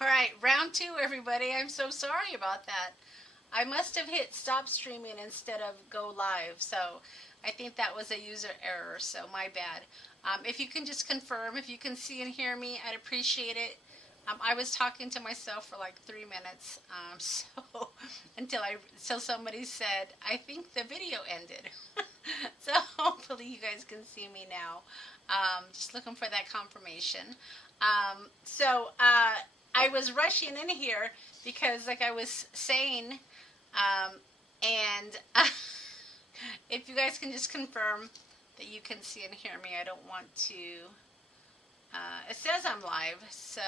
Alright, round two, everybody. I'm so sorry about that. I must have hit stop streaming instead of go live, so I think that was a user error, so my bad. If you can just confirm, if you can see and hear me, I'd appreciate it. I was talking to myself for like 3 minutes, so until somebody said, I think the video ended. So hopefully you guys can see me now. Just looking for that confirmation. I was rushing in here because, like I was saying, and if you guys can just confirm that you can see and hear me, I don't want to. It says I'm live, so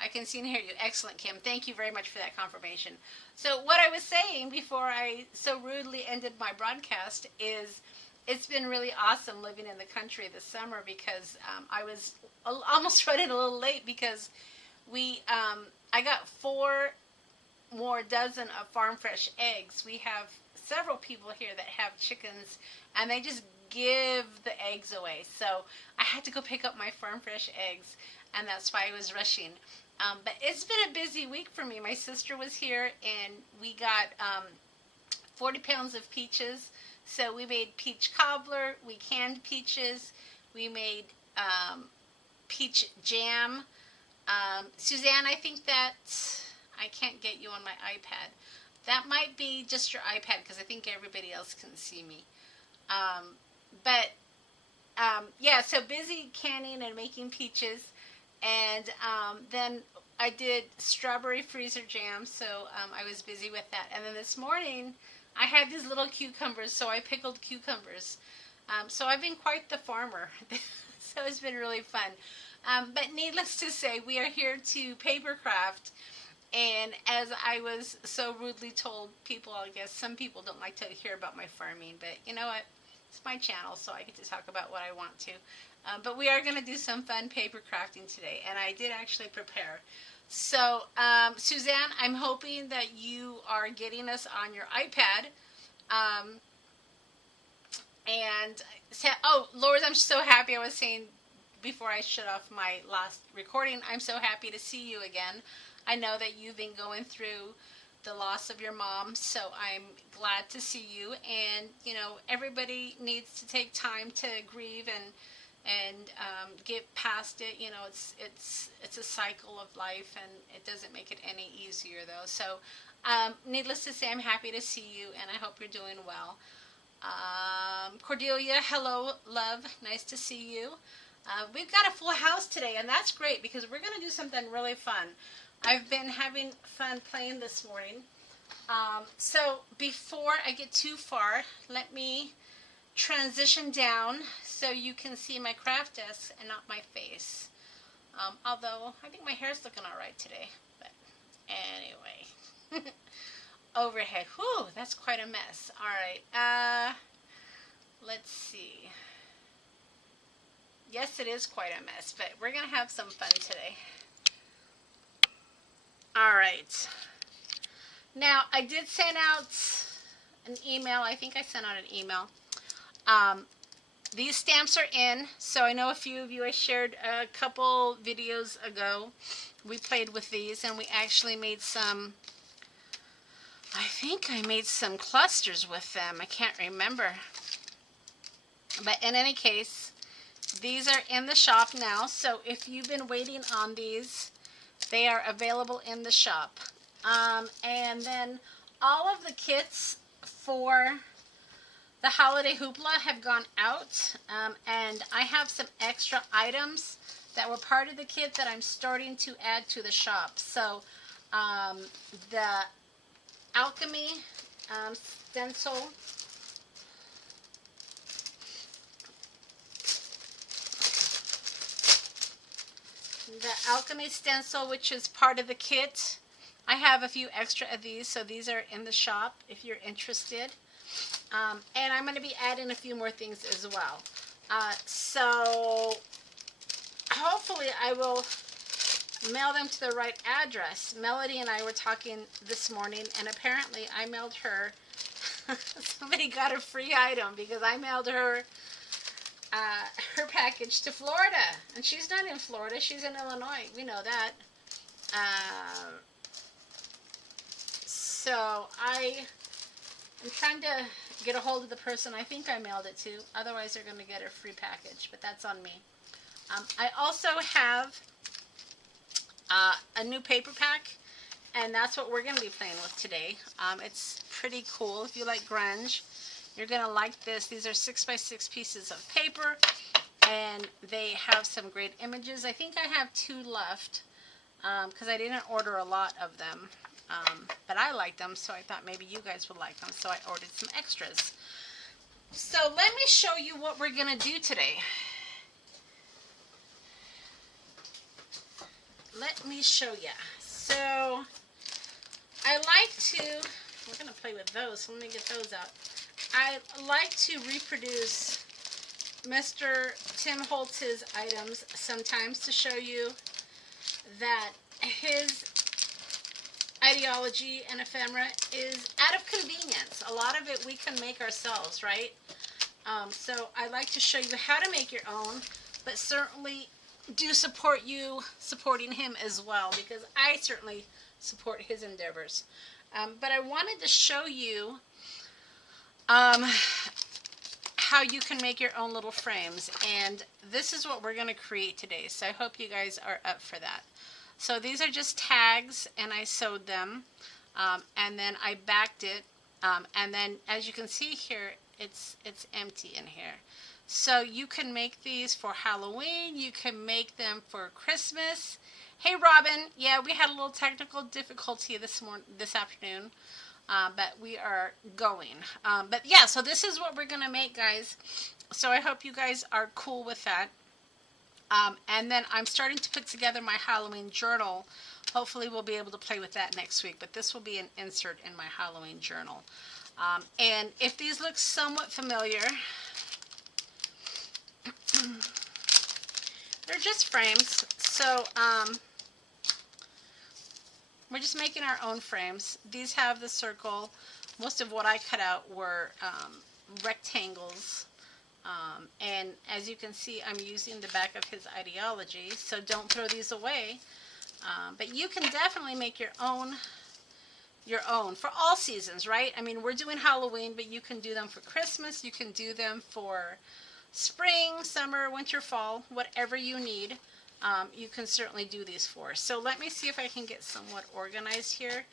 I can see and hear you. Excellent, Kim. Thank you very much for that confirmation. So what I was saying before I so rudely ended my broadcast is it's been really awesome living in the country this summer because I was almost running a little late because I got 4 more dozen of farm fresh eggs. We have several people here that have chickens and they just give the eggs away. So I had to go pick up my farm fresh eggs and that's why I was rushing. But it's been a busy week for me. My sister was here and we got 40 pounds of peaches. So we made peach cobbler, we canned peaches, we made peach jam. Suzanne, I think that I can't get you on my iPad. That might be just your iPad because I think everybody else can see me. Yeah, so busy canning and making peaches. And then I did strawberry freezer jam, so I was busy with that. And then this morning, I had these little cucumbers, so I pickled cucumbers. So I've been quite the farmer. So it's been really fun. But needless to say, we are here to paper craft. And as I was so rudely told, people, I guess some people don't like to hear about my farming, but you know what? It's my channel, so I get to talk about what I want to. But we are going to do some fun paper crafting today, and I did actually prepare. So, Suzanne, I'm hoping that you are getting us on your iPad. Oh, Lord, I'm so happy. I was saying before I shut off my last recording, I'm so happy to see you again. I know that you've been going through the loss of your mom, so I'm glad to see you. And, you know, everybody needs to take time to grieve and get past it. You know, it's a cycle of life, and it doesn't make it any easier though. So needless to say, I'm happy to see you and I hope you're doing well. Cordelia, hello love, nice to see you. We've got a full house today, and that's great because we're going to do something really fun. I've been having fun playing this morning. So before I get too far, let me transition down so you can see my craft desk and not my face. Although I think my hair's looking all right today. But anyway, overhead. Whew, that's quite a mess. All right. Let's see. Yes, it is quite a mess, but we're gonna have some fun today. All right. Now, I did send out an email. I think I sent out an email. These stamps are in, so I know a few of you, I shared a couple videos ago. We played with these, and we actually made some, I think I made some clusters with them. I can't remember. But in any case, these are in the shop now, so if you've been waiting on these, they are available in the shop. And then all of the kits for the holiday hoopla have gone out, and I have some extra items that were part of the kit that I'm starting to add to the shop. So the alchemy stencil, which is part of the kit. I have a few extra of these, so these are in the shop if you're interested. And I'm going to be adding a few more things as well. So hopefully I will mail them to the right address. Melody and I were talking this morning, and apparently I mailed her, somebody got a free item because I mailed her her package to Florida. And she's not in Florida. She's in Illinois. We know that. So I am trying to get a hold of the person I think I mailed it to. Otherwise, they're going to get a free package. But that's on me. I also have a new paper pack. And that's what we're going to be playing with today. It's pretty cool. If you like grunge, you're going to like this. These are 6x6 pieces of paper. And they have some great images. I think I have 2 left. Because I didn't order a lot of them. But I like them, so I thought maybe you guys would like them. So I ordered some extras. So let me show you what we're going to do today. Let me show you. So I like to, we're going to play with those, so let me get those out. I like to reproduce Mr. Tim Holtz's items sometimes to show you that his ideology and ephemera is out of convenience. A lot of it we can make ourselves, right? So I like to show you how to make your own, but certainly do support you supporting him as well, because I certainly support his endeavors. But I wanted to show you how you can make your own little frames, and this is what we're going to create today, so I hope you guys are up for that. So these are just tags, and I sewed them, and then I backed it, and then as you can see here, it's empty in here. So you can make these for Halloween, you can make them for Christmas. Hey Robin, yeah, we had a little technical difficulty this afternoon, but we are going. But yeah, so this is what we're gonna make, guys. So I hope you guys are cool with that. And then I'm starting to put together my Halloween journal. Hopefully we'll be able to play with that next week, but this will be an insert in my Halloween journal. And if these look somewhat familiar, they're just frames. So we're just making our own frames. These have the circle. Most of what I cut out were rectangles. And as you can see, I'm using the back of his ideology, so don't throw these away. But you can definitely make your own for all seasons, right? I mean, we're doing Halloween, but you can do them for Christmas. You can do them for spring, summer, winter, fall, whatever you need. You can certainly do these for. So let me see if I can get somewhat organized here,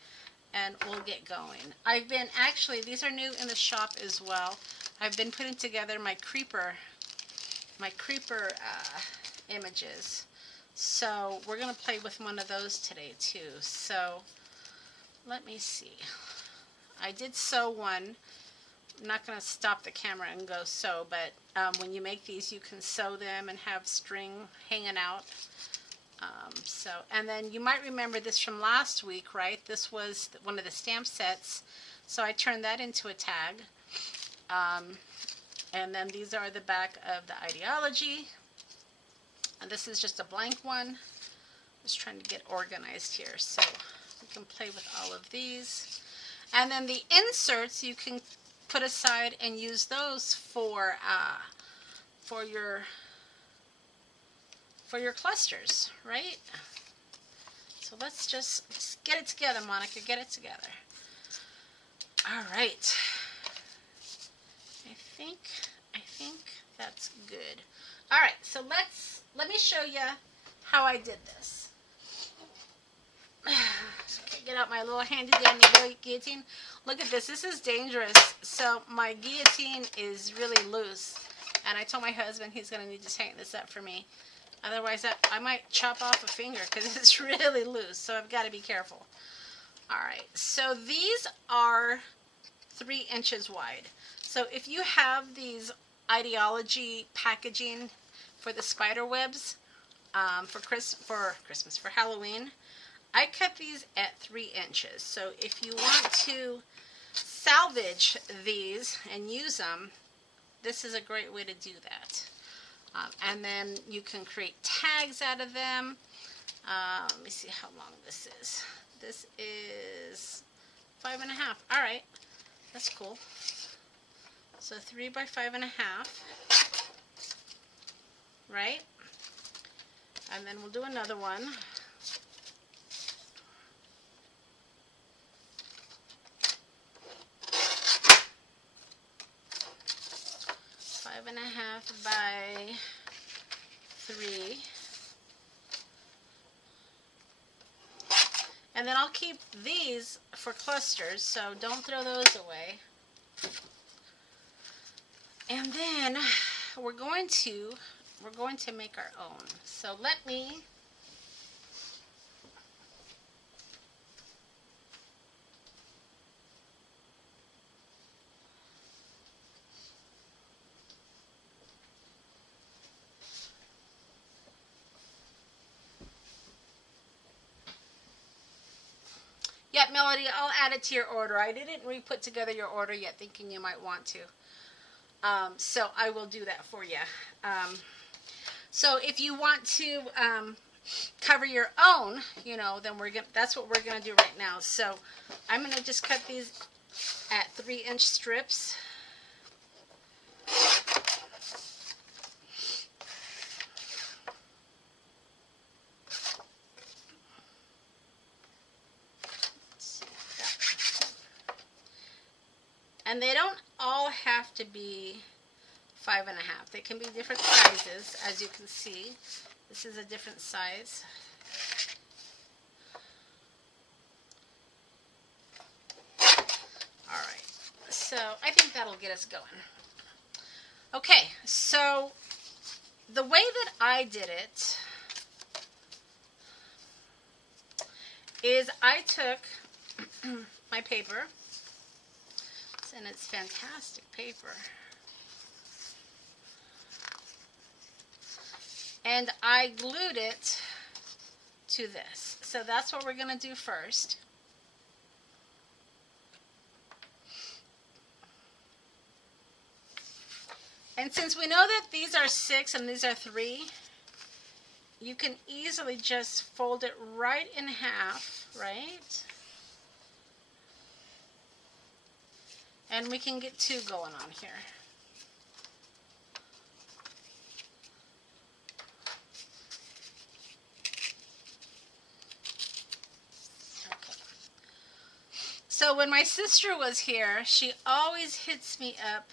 and we'll get going. I've been, actually, these are new in the shop as well. I've been putting together my creeper images. So we're going to play with one of those today too. So let me see. I did sew one. I'm not going to stop the camera and go sew, but when you make these, you can sew them and have string hanging out. And then you might remember this from last week, right? This was one of the stamp sets. So I turned that into a tag. And then these are the back of the ideology. And this is just a blank one. Just trying to get organized here so we can play with all of these. And then the inserts you can put aside and use those for your clusters, right? So let's just get it together, Monica. Get it together. All right. I think that's good. All right, so let me show you how I did this. Okay, get out my little handy dandy guillotine. Look at this. This is dangerous. So my guillotine is really loose, and I told my husband he's going to need to tighten this up for me. Otherwise, I might chop off a finger because it's really loose. So I've got to be careful. All right. So these are 3 inches wide. So if you have these ideology packaging for the spider webs for Halloween, I cut these at 3 inches. So if you want to salvage these and use them, this is a great way to do that. And then you can create tags out of them. Let me see how long this is. This is 5.5. All right, that's cool. So 3 by 5.5. right? And then we'll do another one. 5.5 by 3. And then I'll keep these for clusters, so don't throw those away. And then we're going to make our own. So let me yeah, Melody, I'll add it to your order. I didn't re-put together your order yet, thinking you might want to. So I will do that for you. So if you want to cover your own, you know, then that's what we're gonna do right now. So I'm gonna just cut these at 3-inch strips. And they don't all have to be 5.5. They can be different sizes, as you can see. This is a different size. All right, so I think that'll get us going. Okay, so the way that I did it is I took my paper, and it's fantastic paper, and I glued it to this. So that's what we're going to do first. And since we know that these are 6 and these are 3, you can easily just fold it right in half, right? And we can get 2 going on here. Okay. So when my sister was here, she always hits me up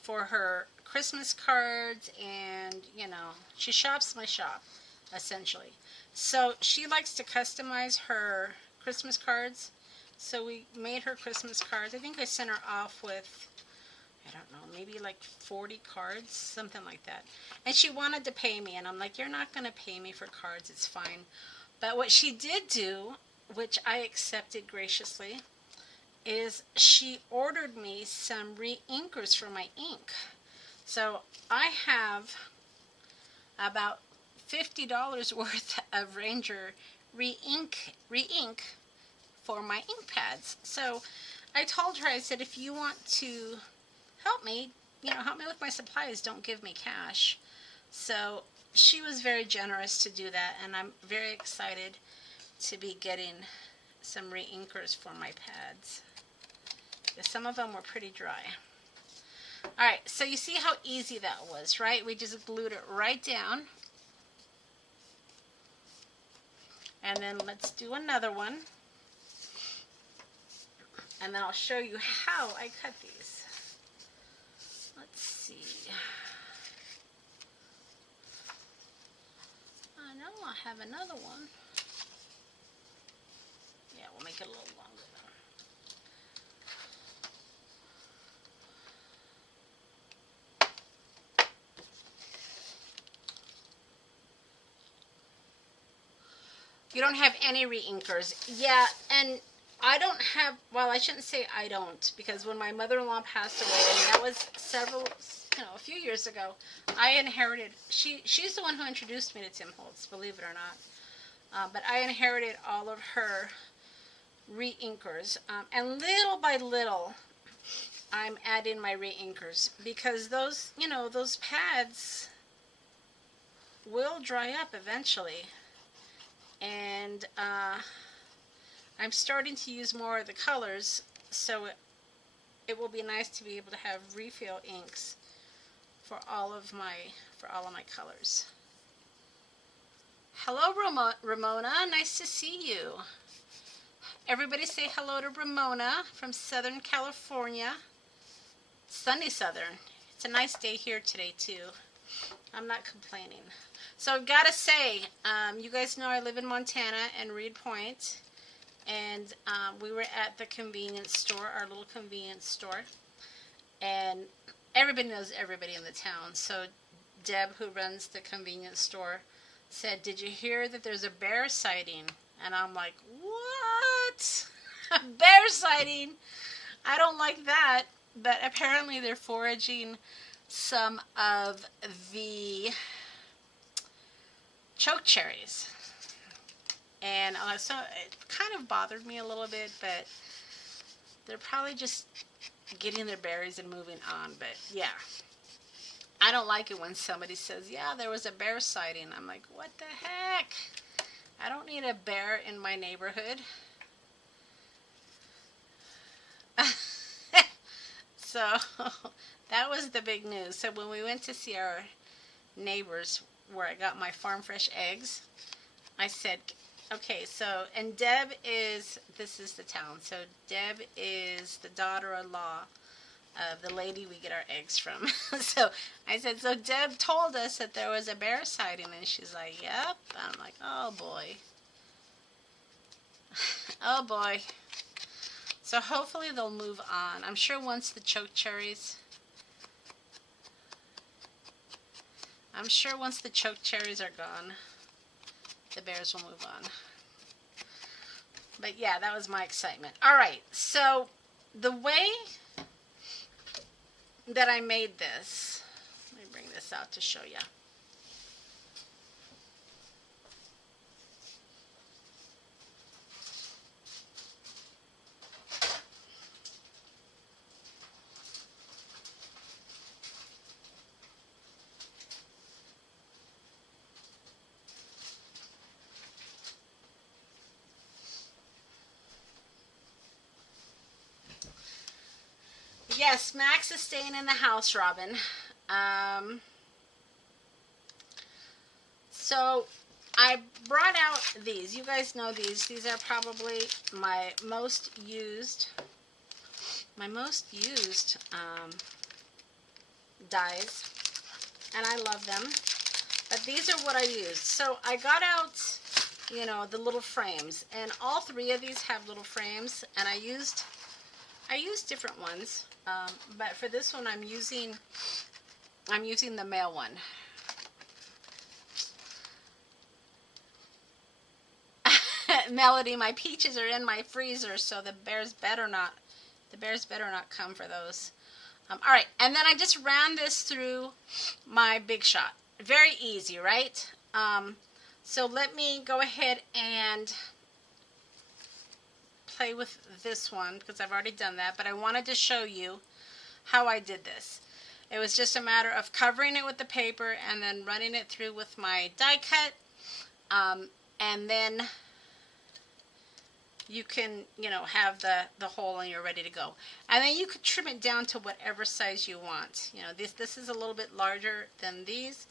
for her Christmas cards, and, you know, she shops my shop, essentially. So she likes to customize her Christmas cards. So we made her Christmas cards. I think I sent her off with, I don't know, maybe like 40 cards, something like that. And she wanted to pay me, and I'm like, you're not going to pay me for cards, it's fine. But what she did do, which I accepted graciously, is she ordered me some re-inkers for my ink. So I have about $50 worth of Ranger re-ink for my ink pads. So I told her, I said, if you want to help me, you know, help me with my supplies, don't give me cash. So she was very generous to do that, and I'm very excited to be getting some re-inkers for my pads. Some of them were pretty dry. Alright, so you see how easy that was, right? We just glued it right down. And then let's do another one. And then I'll show you how I cut these. Let's see. I know I have another one. Yeah, we'll make it a little longer though. You don't have any re-inkers. Yeah, and I don't have, well, I shouldn't say I don't, because when my mother-in-law passed away, and that was a few years ago, I inherited, she's the one who introduced me to Tim Holtz, believe it or not. But I inherited all of her re-inkers, and little by little, I'm adding my re-inkers, because those, you know, those pads will dry up eventually. And I'm starting to use more of the colors, so it will be nice to be able to have refill inks for all of my colors. Hello, Ramona. Nice to see you. Everybody say hello to Ramona from Southern California. Sunny Southern. It's a nice day here today too. I'm not complaining. So I've got to say, you guys know I live in Montana and Reed Point, and we were at the convenience store, our little convenience store, and everybody knows everybody in the town. So Deb, who runs the convenience store, said, "Did you hear that there's a bear sighting?" And I'm like, "What? A bear sighting? I don't like that." But apparently they're foraging some of the choke cherries. And so it kind of bothered me a little bit, but they're probably just getting their berries and moving on. But yeah, I don't like it when somebody says, "Yeah, there was a bear sighting." I'm like, what the heck? I don't need a bear in my neighborhood. So that was the big news. So when we went to see our neighbors where I got my farm fresh eggs, I said, okay, so, and Deb is, this is the town, so Deb is the daughter-in-law of the lady we get our eggs from. So I said, so Deb told us that there was a bear sighting, and she's like, yep. I'm like, oh boy. Oh boy. So hopefully they'll move on. I'm sure once the choke cherries, are gone, the bears will move on. But yeah, that was my excitement. All right, so the way that I made this, let me bring this out to show you. Yes, Max is staying in the house, Robin. So I brought out these. You guys know these. These are probably my most used dies, and I love them. But these are what I used. So I got out, you know, the little frames, and all three of these have little frames, and I used different ones, but for this one I'm using the male one. Melody, my peaches are in my freezer, so the bears better not come for those. All right, and then I just ran this through my Big Shot. Very easy, right? So let me go ahead and play with this one because I've already done that, but I wanted to show you how I did this. It was just a matter of covering it with the paper and then running it through with my die cut, and then you can, you know, have the hole and you're ready to go. And then you could trim it down to whatever size you want. You know, this is a little bit larger than these,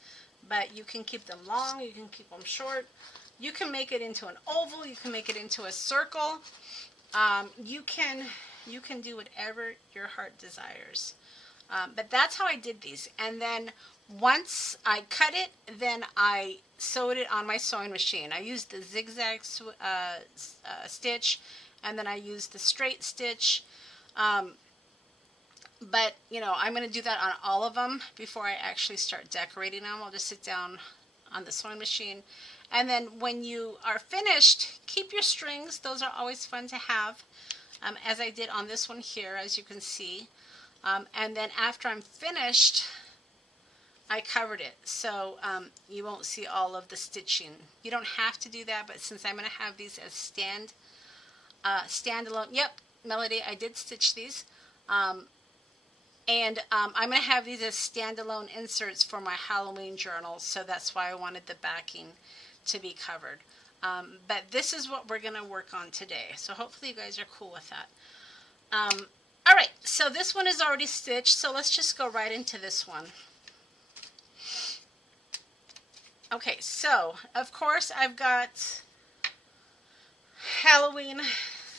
but you can keep them long, you can keep them short. You can make it into an oval, you can make it into a circle. You can do whatever your heart desires. But that's how I did these. And then once I cut it, then I sewed it on my sewing machine. I used the zigzag stitch, and then I used the straight stitch. But, you know, I'm going to do that on all of them before I actually start decorating them. I'll just sit down on the sewing machine. And then when you are finished, keep your strings. Those are always fun to have, as I did on this one here, as you can see. And then after I'm finished, I covered it. So you won't see all of the stitching. You don't have to do that, but since I'm going to have these as standalone. Yep, Melody, I did stitch these. I'm going to have these as standalone inserts for my Halloween journal, so that's why I wanted the backing to be covered. But this is what we're going to work on today, so hopefully you guys are cool with that. Alright, so this one is already stitched, so let's just go right into this one. Okay, so of course I've got Halloween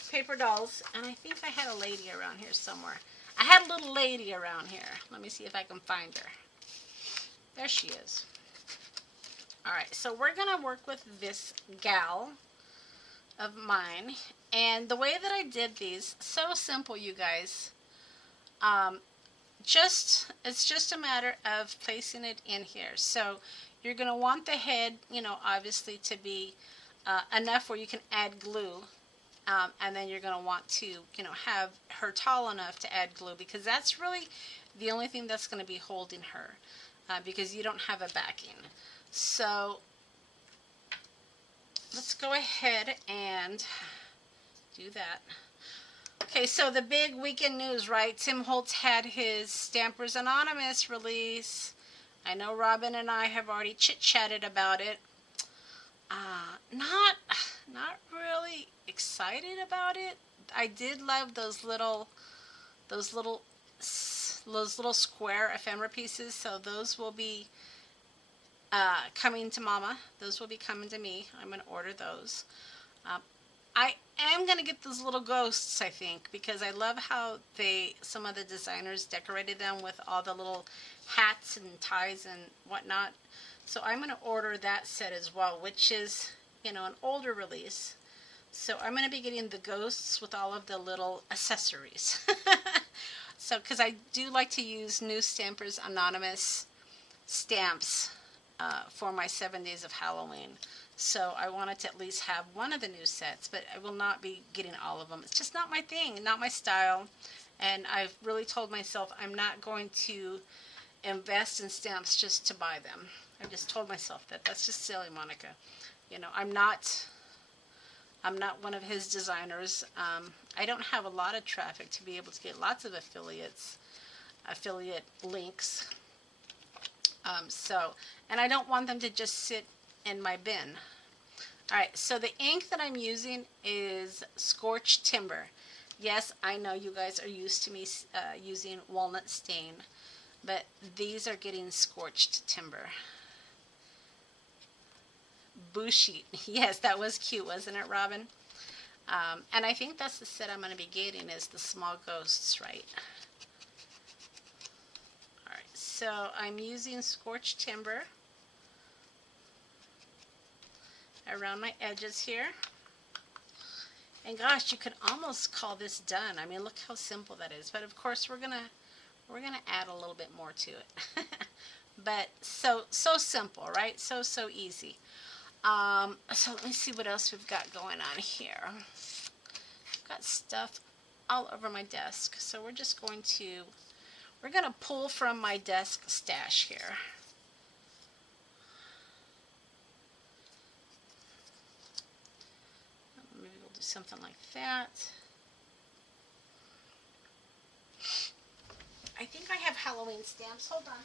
paper dolls, and I think I had a lady around here somewhere. I had a little lady around here. Let me see if I can find her. There she is. Alright, so we're going to work with this gal of mine. And the way that I did these, so simple, you guys. It's just a matter of placing it in here. So you're going to want the head, you know, obviously to be enough where you can add glue. And then you're going to want to, you know, have her tall enough to add glue, because that's really the only thing that's going to be holding her, because you don't have a backing. So let's go ahead and do that. Okay, so the big weekend news, right? Tim Holtz had his Stampers Anonymous release. I know Robin and I have already chit-chatted about it. Not really excited about it. I did love those little square ephemera pieces, so those will be coming to Mama. Those will be coming to me. I'm going to order those. I am going to get those little ghosts, I think, because I love how some of the designers decorated them with all the little hats and ties and whatnot. So I'm going to order that set as well, which is, you know, an older release. So I'm going to be getting the ghosts with all of the little accessories. So, because I do like to use new Stampers Anonymous stamps for my 7 days of Halloween. So I wanted to at least have one of the new sets, but I will not be getting all of them. It's just not my thing, not my style. And I've really told myself I'm not going to invest in stamps just to buy them. I just told myself that. That's just silly, Monica. You know, I'm not one of his designers. I don't have a lot of traffic to be able to get lots of affiliate links. And I don't want them to just sit in my bin. Alright, so the ink that I'm using is Scorched Timber. Yes, I know you guys are used to me using Walnut Stain, but these are getting Scorched Timber. Bushy. Yes, that was cute, wasn't it, Robin? And I think that's the set I'm going to be getting, is the small ghosts, right? Alright, so I'm using Scorched Timber around my edges here. And gosh, you could almost call this done. I mean, look how simple that is. But of course, we're gonna add a little bit more to it. But so simple, right? So easy. So let me see what else we've got going on here. I've got stuff all over my desk. So we're gonna pull from my desk stash here. Maybe we'll do something like that. I think I have Halloween stamps. Hold on.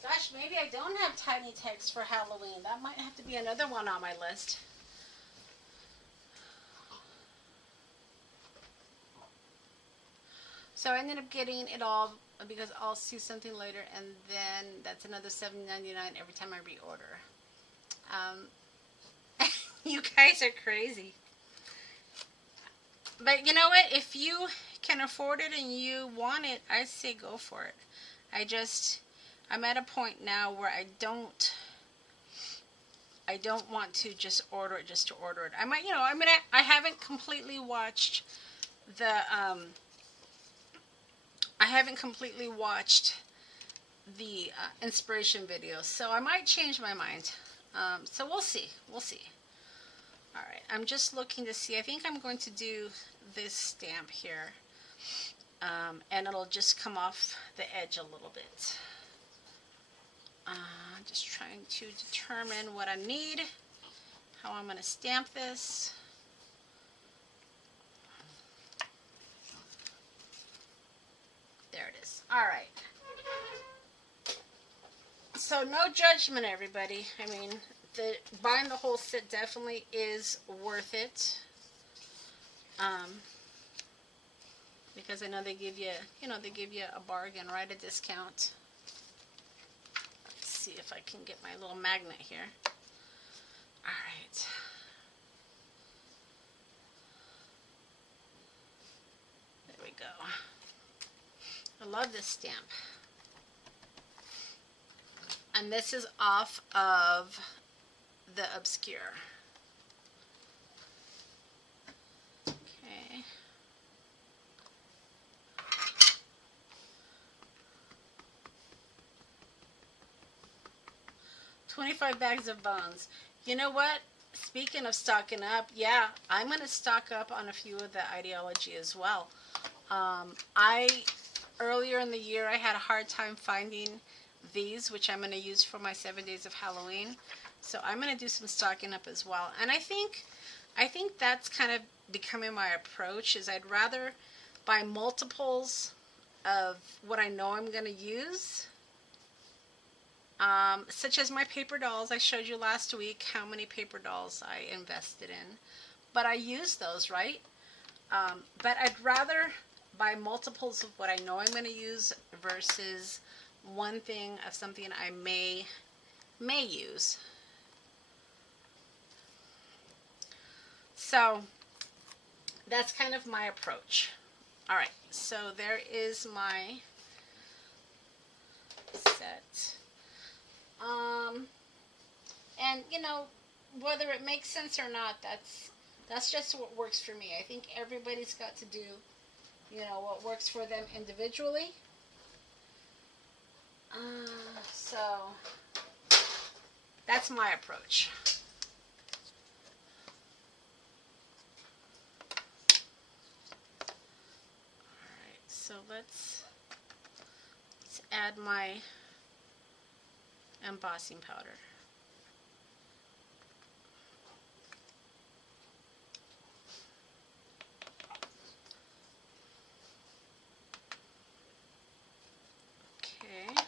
Gosh, maybe I don't have tiny text for Halloween. That might have to be another one on my list. So I ended up getting it all because I'll see something later, and then that's another $7.99 every time I reorder. You guys are crazy. But you know what? If you can afford it and you want it, I say go for it. I'm at a point now where I don't want to just order it just to order it. I might, I haven't completely watched the, I haven't completely watched the inspiration videos, so I might change my mind. So we'll see. We'll see. All right, I'm just looking to see. I think I'm going to do this stamp here, and it'll just come off the edge a little bit. Just trying to determine what I need, how I'm going to stamp this. There it is. All right. So no judgment, everybody. I mean, buying the whole set definitely is worth it. Because I know they give you, they give you a bargain, right? A discount. Let's see if I can get my little magnet here. All right. There we go. I love this stamp. And this is off of the Obscure. Okay. $25 bags of bones. You know what? Speaking of stocking up, yeah, I'm going to stock up on a few of the ideology as well. Earlier in the year, I had a hard time finding these, which I'm going to use for my 7 days of Halloween. So I'm going to do some stocking up as well. And I think that's kind of becoming my approach, is I'd rather buy multiples of what I know I'm going to use. Such as my paper dolls. I showed you last week how many paper dolls I invested in. But I use those, right? But I'd rather buy multiples of what I know I'm going to use versus one thing of something I may use. So that's kind of my approach. All right, so there is my set. And whether it makes sense or not, that's just what works for me. I think everybody's got to do, what works for them individually. So that's my approach. Alright, so let's add my embossing powder. Okay.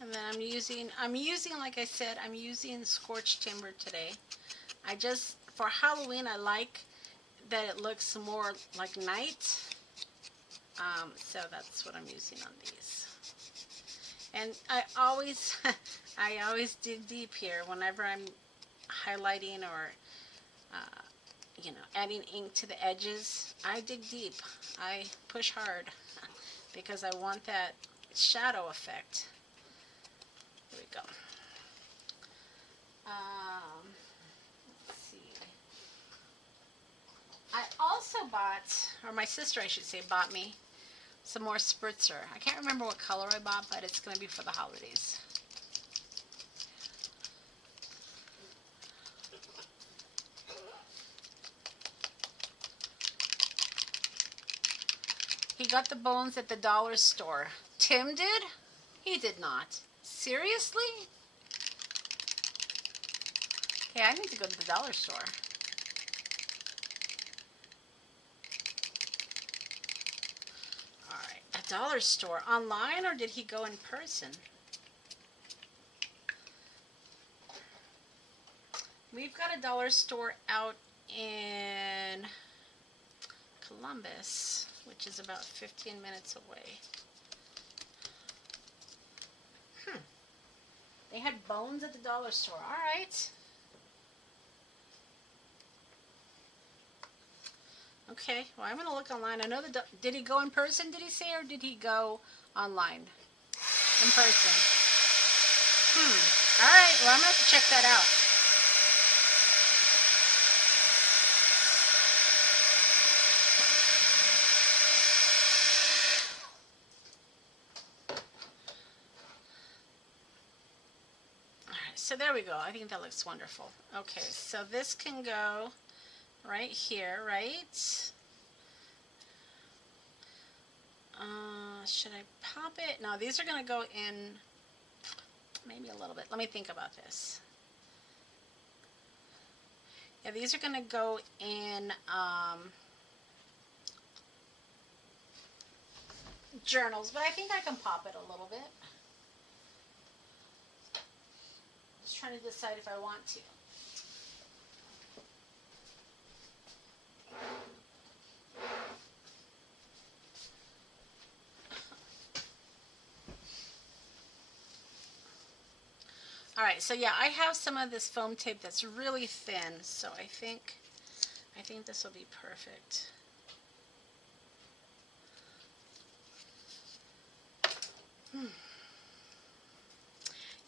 And then I'm using, like I said, I'm using scorched timber today. For Halloween, I like that it looks more like night. So that's what I'm using on these. And I always dig deep here whenever I'm highlighting or, adding ink to the edges. I dig deep. I push hard because I want that shadow effect. Here we go. Let's see. I also bought, or my sister I should say, bought me some more spritzer. I can't remember what color I bought, but it's going to be for the holidays. got the bones at the dollar store. Tim did? He did not. Seriously? Okay, I need to go to the dollar store. Alright, a dollar store. Online, or did he go in person? We've got a dollar store out in Columbus, which is about 15 minutes away. They had bones at the dollar store. All right. Okay, well, I'm going to look online. I know did he go in person, did he say, or did he go online? In person. All right, well, I'm going to have to check that out. So there we go. I think that looks wonderful. Okay, so this can go right here, right? Should I pop it? No, these are going to go in maybe a little bit. Let me think about this. Yeah, these are going to go in journals, but I think I can pop it a little bit. Trying to decide if I want to. All right, so yeah, I have some of this foam tape that's really thin, so I think this will be perfect.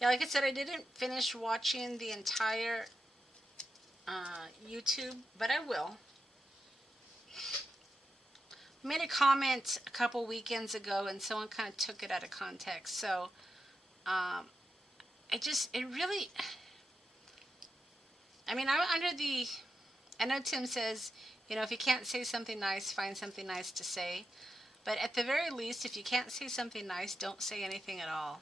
Yeah, like I said, I didn't finish watching the entire YouTube, but I will. I made a comment a couple weekends ago, and someone kind of took it out of context. So, it really, I mean, I know Tim says, you know, if you can't say something nice, find something nice to say. But at the very least, if you can't say something nice, don't say anything at all.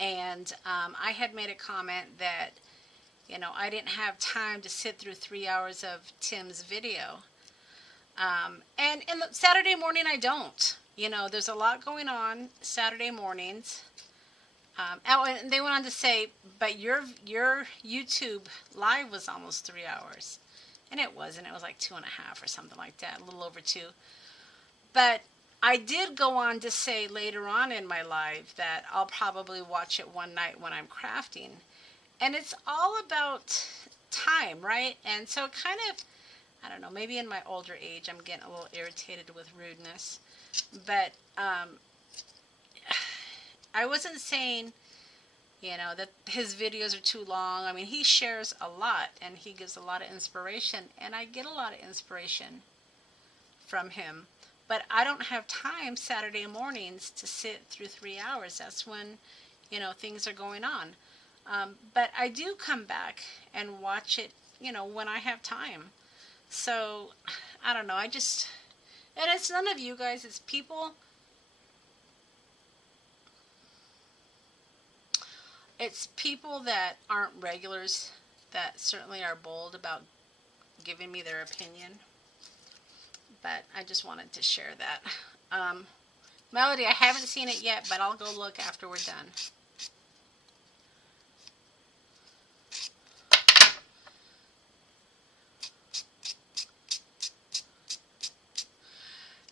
I had made a comment that, you know, I didn't have time to sit through 3 hours of Tim's video. And Saturday morning, I don't. You know, there's a lot going on Saturday mornings. And they went on to say, but your YouTube live was almost 3 hours. And it wasn't. It was like 2.5 or something like that, a little over 2. But I did go on to say later on in my live that I'll probably watch it one night when I'm crafting. And it's all about time, right? And so kind of, I don't know, maybe in my older age I'm getting a little irritated with rudeness. But I wasn't saying, you know, that his videos are too long. I mean, he shares a lot and he gives a lot of inspiration. And I get a lot of inspiration from him. But I don't have time Saturday mornings to sit through 3 hours. That's when, you know, things are going on. But I do come back and watch it, you know, when I have time. So, I don't know. And it's none of you guys. It's people. It's people that aren't regulars that certainly are bold about giving me their opinion. But I just wanted to share that. Melody, I haven't seen it yet, but I'll go look after we're done.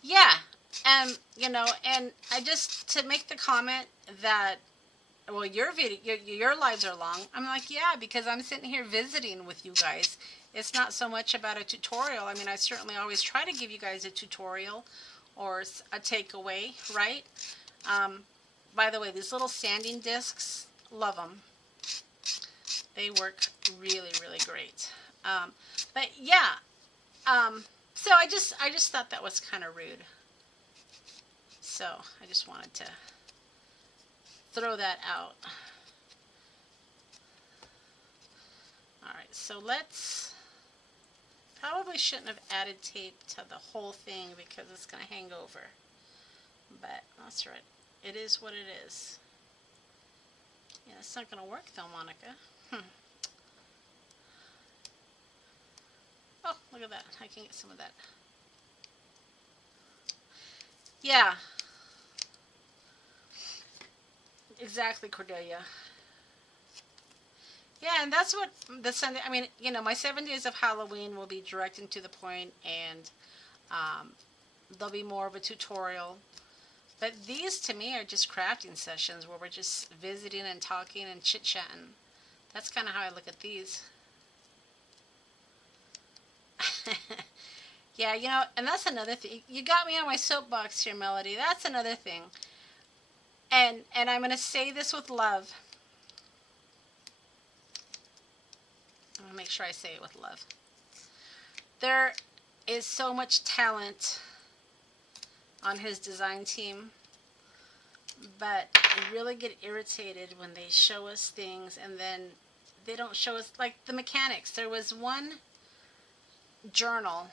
Yeah, you know, and I just, to make the comment that, well, your lives are long. I'm like, yeah, because I'm sitting here visiting with you guys. It's not so much about a tutorial. I mean, I certainly always try to give you guys a tutorial or a takeaway, right? By the way, these little sanding discs, love them. They work really, really great. But yeah, so I just thought that was kind of rude. So I just wanted to throw that out. All right, so let's Probably shouldn't have added tape to the whole thing because it's going to hang over. But that's right. It is what it is. Yeah, it's not going to work though, Monica. Oh, look at that. I can get some of that. Yeah. Exactly, Cordelia. Yeah, and that's what the Sunday, I mean, you know, my 7 days of Halloween will be direct and to the point, and there'll be more of a tutorial. But these, to me, are just crafting sessions where we're just visiting and talking and chit-chatting. That's kind of how I look at these. Yeah, you know, and that's another thing. You got me on my soapbox here, Melody. That's another thing. And I'm going to say this with love. I'm going to make sure I say it with love. There is so much talent on his design team, but I really get irritated when they show us things and then they don't show us, like the mechanics. There was one journal,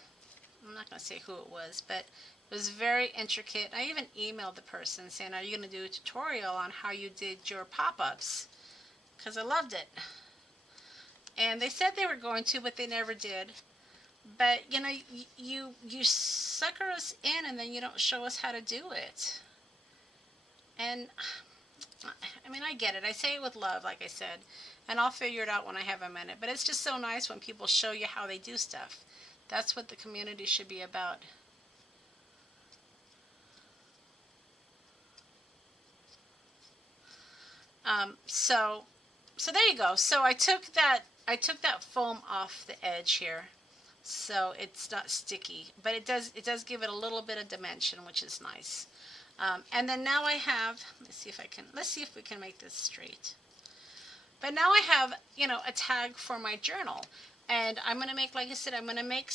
I'm not going to say who it was, but it was very intricate. I even emailed the person saying, are you going to do a tutorial on how you did your pop-ups? Because I loved it. And they said they were going to, but they never did. But, you know, you sucker us in and then you don't show us how to do it. And, I mean, I get it. I say it with love, like I said. And I'll figure it out when I have a minute. But it's just so nice when people show you how they do stuff. That's what the community should be about. So there you go. So I took that foam off the edge here, so it's not sticky, but it does give it a little bit of dimension, which is nice. And then now I have, let's see if we can make this straight. But now I have, you know, a tag for my journal, and I'm gonna make, like I said, I'm gonna make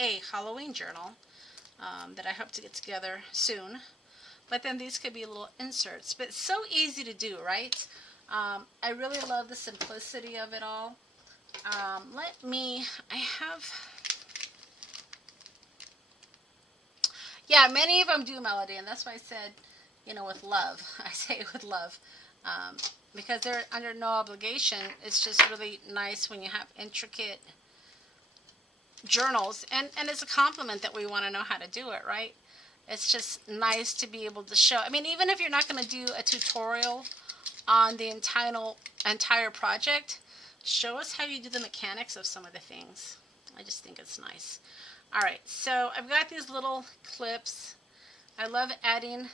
a Halloween journal that I hope to get together soon. But then these could be little inserts. But it's so easy to do, right? I really love the simplicity of it all. Yeah, many of them do, Melody, and that's why I said, you know, with love. I say it with love. Because they're under no obligation. It's just really nice when you have intricate journals. And it's a compliment that we want to know how to do it, right? It's just nice to be able to show. I mean, even if you're not going to do a tutorial on the entire project, show us how you do the mechanics of some of the things. I just think it's nice. All right, so I've got these little clips. I love adding.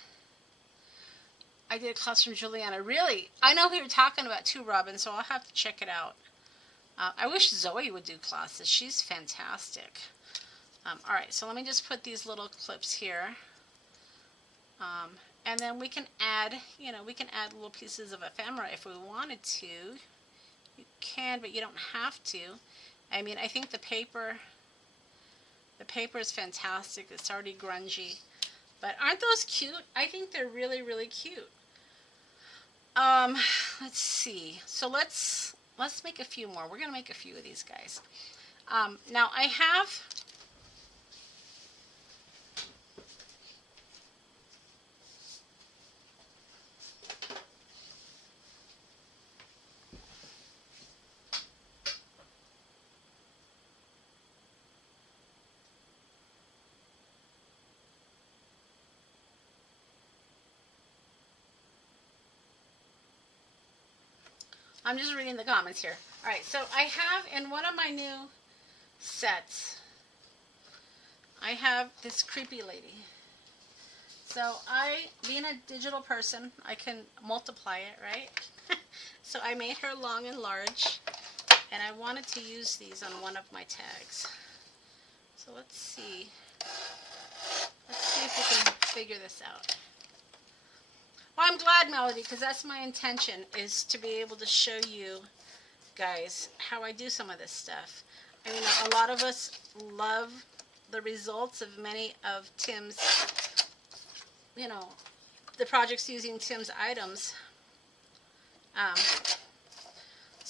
I did a class from Juliana. Really, I know who you're talking about too, Robin, so I'll have to check it out. I wish Zoe would do classes. She's fantastic. All right, so let me just put these little clips here. And then we can add, you know, we can add little pieces of ephemera if we wanted to. You can, but you don't have to. I mean, I think the paper is fantastic. It's already grungy. But aren't those cute? I think they're really, really cute. Let's see. So let's make a few more. We're going to make a few of these guys. Now I have... I'm just reading the comments here. All right, so I have in one of my new sets, I have this creepy lady. So being a digital person, I can multiply it, right? So I made her long and large, and I wanted to use these on one of my tags. So let's see. Let's see if we can figure this out. Well, I'm glad, Melody, because that's my intention, is to be able to show you guys how I do some of this stuff. I mean, a lot of us love the results of many of Tim's, you know, the projects using Tim's items.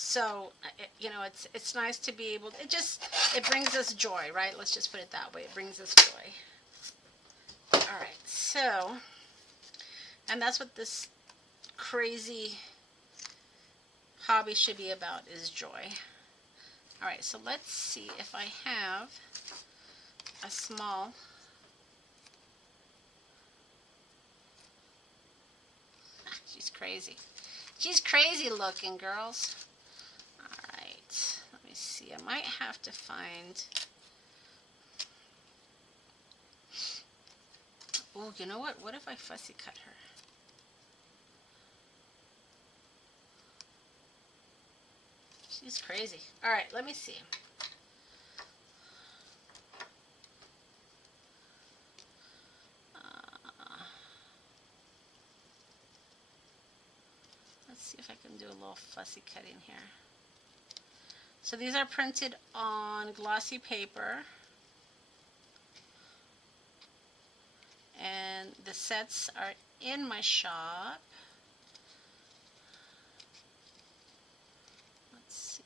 So, you know, it's nice to be able, it brings us joy, right? Let's just put it that way. It brings us joy. All right, so, and that's what this crazy hobby should be about, is joy. All right, so let's see if I have a small, she's crazy. She's crazy looking, girls. All right, let me see. I might have to find, oh, you know what? What if I fussy cut her? She's crazy. All right, let me see. Let's see if I can do a little fussy cutting here. So these are printed on glossy paper. And the sets are in my shop. Let's see.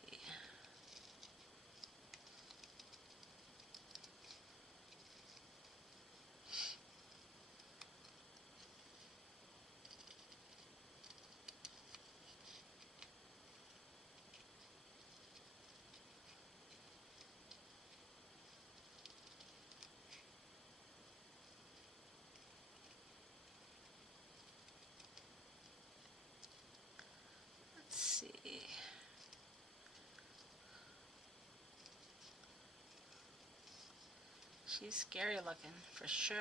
She's scary looking, for sure.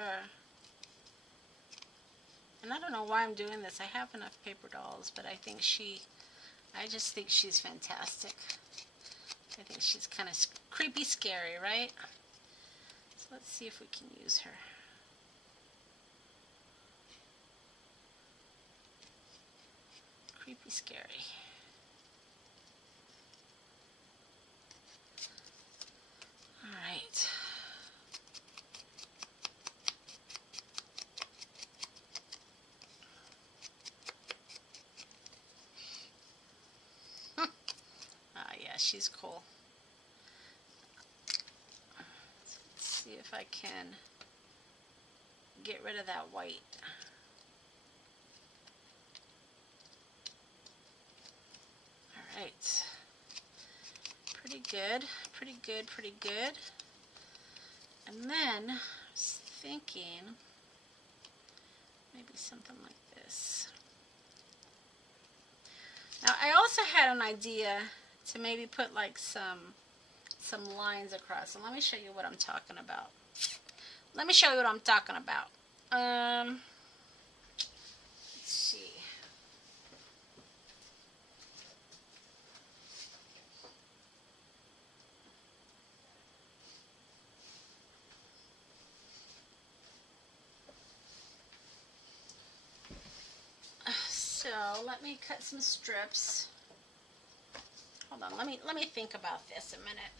And I don't know why I'm doing this. I have enough paper dolls, but I just think she's fantastic. I think she's kind of creepy scary, right? So let's see if we can use her. Creepy scary. All right. She's cool. Let's see if I can get rid of that white. All right. Pretty good, pretty good, pretty good. And then I was thinking maybe something like this. Now I also had an idea to maybe put like some lines across. And let me show you what I'm talking about. Let me show you what I'm talking about. Let's see. So let me cut some strips. Hold on, let me think about this a minute.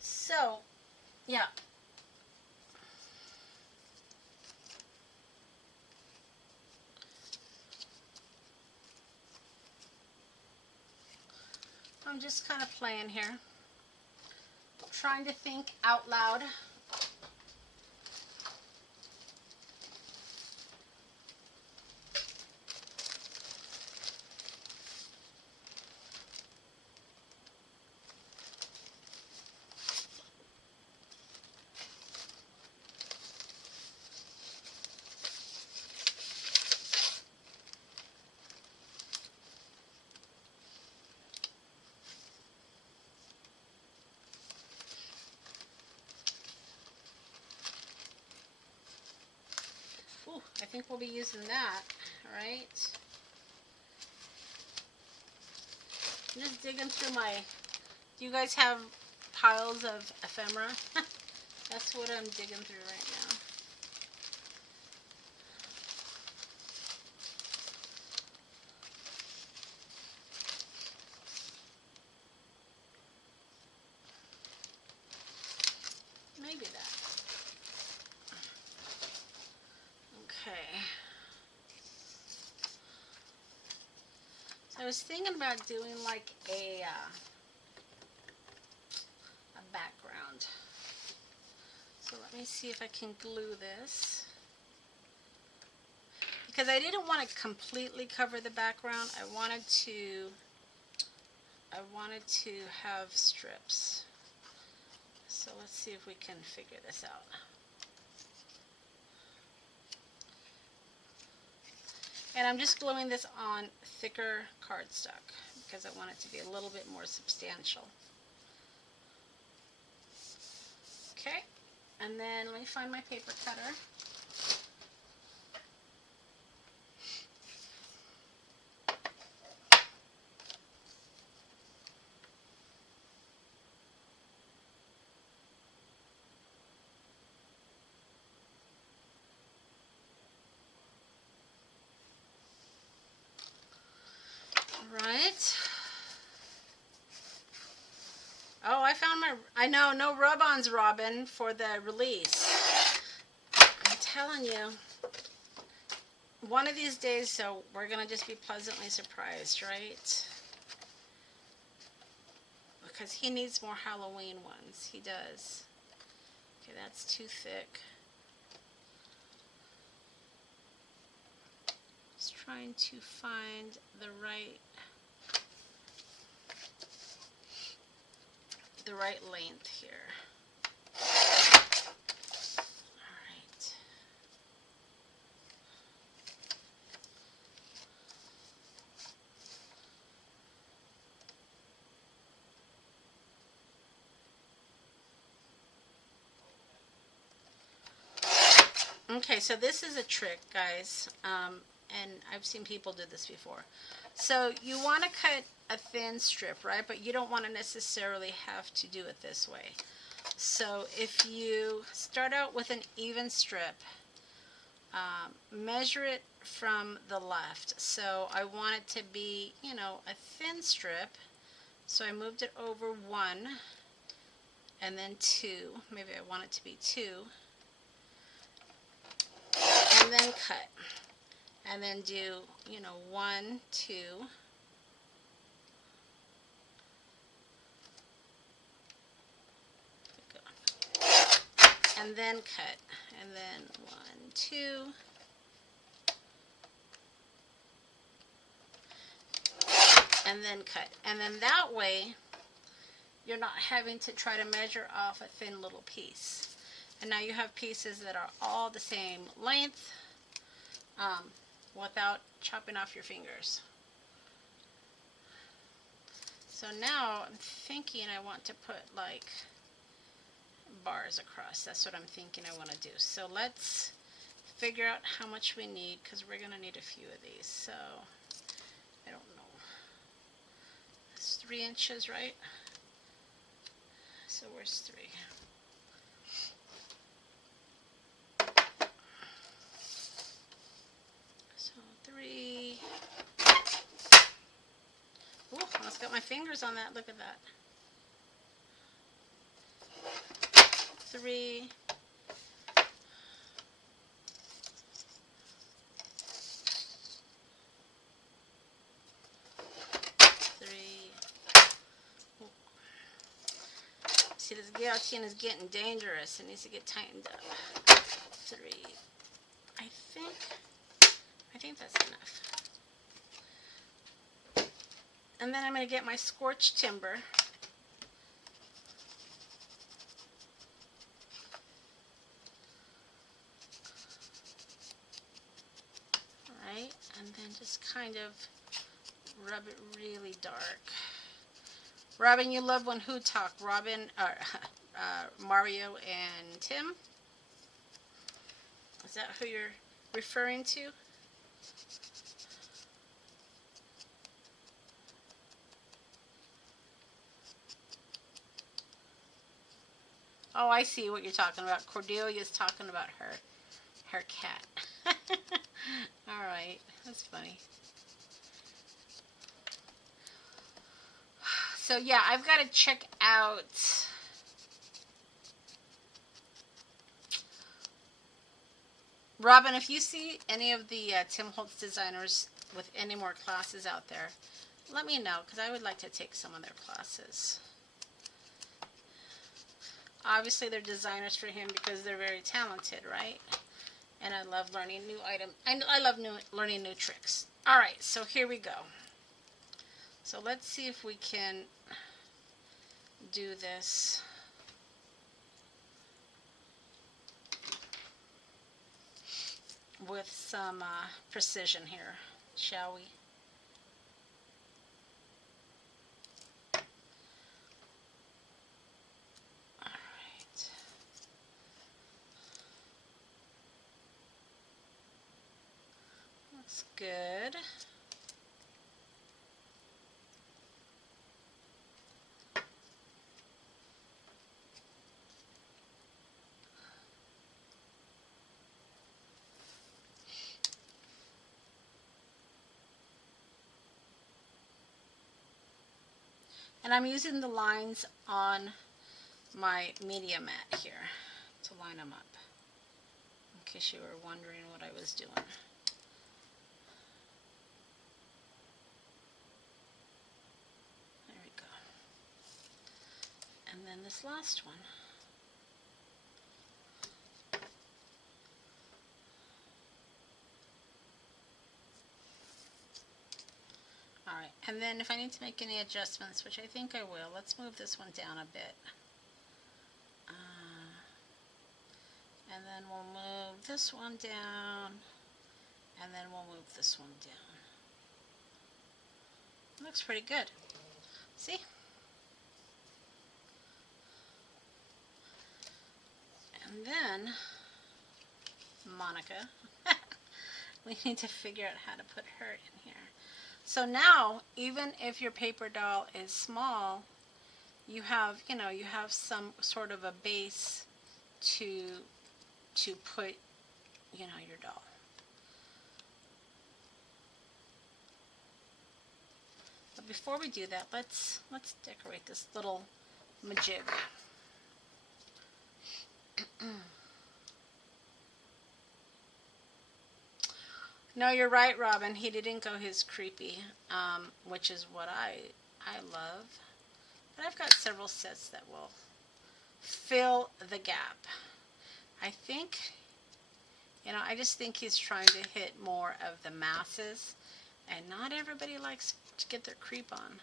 So, yeah. I'm just kind of playing here. Trying to think out loud. Ooh, I think we'll be using that, right? I'm just digging through my, do you guys have piles of ephemera? That's what I'm digging through right now. Maybe that. Okay. I was thinking about doing like a background. So let me see if I can glue this. Because I didn't want to completely cover the background. I wanted to have strips. So let's see if we can figure this out. And I'm just gluing this on thicker cardstock because I want it to be a little bit more substantial. Okay, and then let me find my paper cutter. Right. Oh, I found my, I know, no rub-ons, Robin, for the release. I'm telling you. One of these days, so we're going to just be pleasantly surprised, right? Because he needs more Halloween ones. He does. Okay, that's too thick. Just trying to find the right length here. All right. Okay, so this is a trick, guys, and I've seen people do this before. So you want to cut a thin strip, right? But you don't want to necessarily have to do it this way. So if you start out with an even strip, measure it from the left. So I want it to be, you know, a thin strip. So I moved it over 1 and then 2. Maybe I want it to be 2. And then cut. And then do, you know, 1, 2. And then cut. And then 1, 2. And then cut. And then that way, you're not having to try to measure off a thin little piece. And now you have pieces that are all the same length without chopping off your fingers. So now I'm thinking I want to put like bars across. That's what I'm thinking I want to do. So let's figure out how much we need, because we're going to need a few of these. So I don't know. It's 3 inches, right? So where's 3? So 3. Ooh, I almost got my fingers on that. Look at that. 3. 3. Ooh. See, this guillotine is getting dangerous. It needs to get tightened up. 3. I think that's enough. And then I'm going to get my scorched timber. Alright, and then just kind of rub it really dark. Robin, you love when who talk? Robin, Mario and Tim? Is that who you're referring to? Oh, I see what you're talking about. Cordelia's talking about her cat. All right, that's funny. So yeah, I've got to check out Robin. If you see any of the Tim Holtz designers with any more classes out there, let me know, because I would like to take some of their classes. Obviously, they're designers for him because they're very talented, right? And I love learning new items. I love learning new tricks. All right, so here we go. So let's see if we can do this. With some precision here, shall we? All right. Looks good. And I'm using the lines on my media mat here to line them up, in case you were wondering what I was doing. There we go. And then this last one. Alright, and then if I need to make any adjustments, which I think I will, let's move this one down a bit. And then we'll move this one down, and then we'll move this one down. Looks pretty good. See? And then, Monica, we need to figure out how to put her in here. So now, even if your paper doll is small, you have, you have some sort of a base to put, your doll. But before we do that, let's decorate this little majig. No, you're right, Robin. He didn't go his creepy, which is what I love. But I've got several sets that will fill the gap. I think, I just think he's trying to hit more of the masses, and not everybody likes to get their creep on.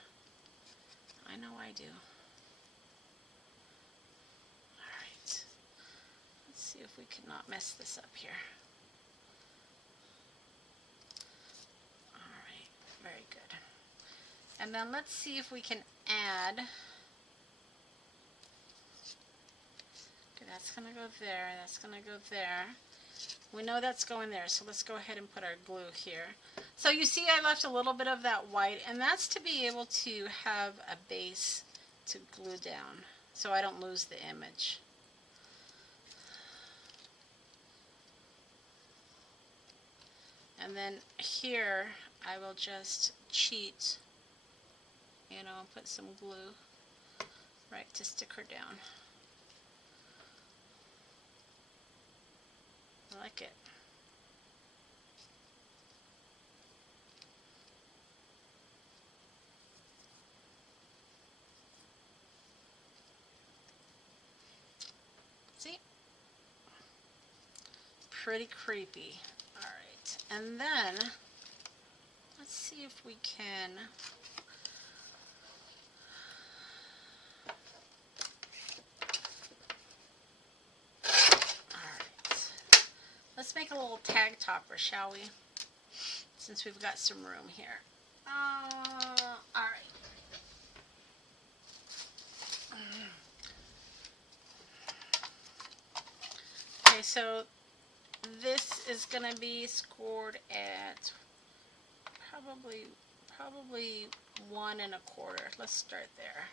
I know I do. All right. Let's see if we cannot mess this up here. Very good. And then let's see if we can add, okay, that's going to go there, that's going to go there. We know that's going there, so let's go ahead and put our glue here. So you see I left a little bit of that white, and that's to be able to have a base to glue down so I don't lose the image. And then here I will just cheat, and put some glue right to stick her down. I like it. See? Pretty creepy. All right, and then let's see if we can let's make a little tag topper, shall we? Since we've got some room here. All right. Okay, so this is going to be scored at probably 1 1/4. Let's start there.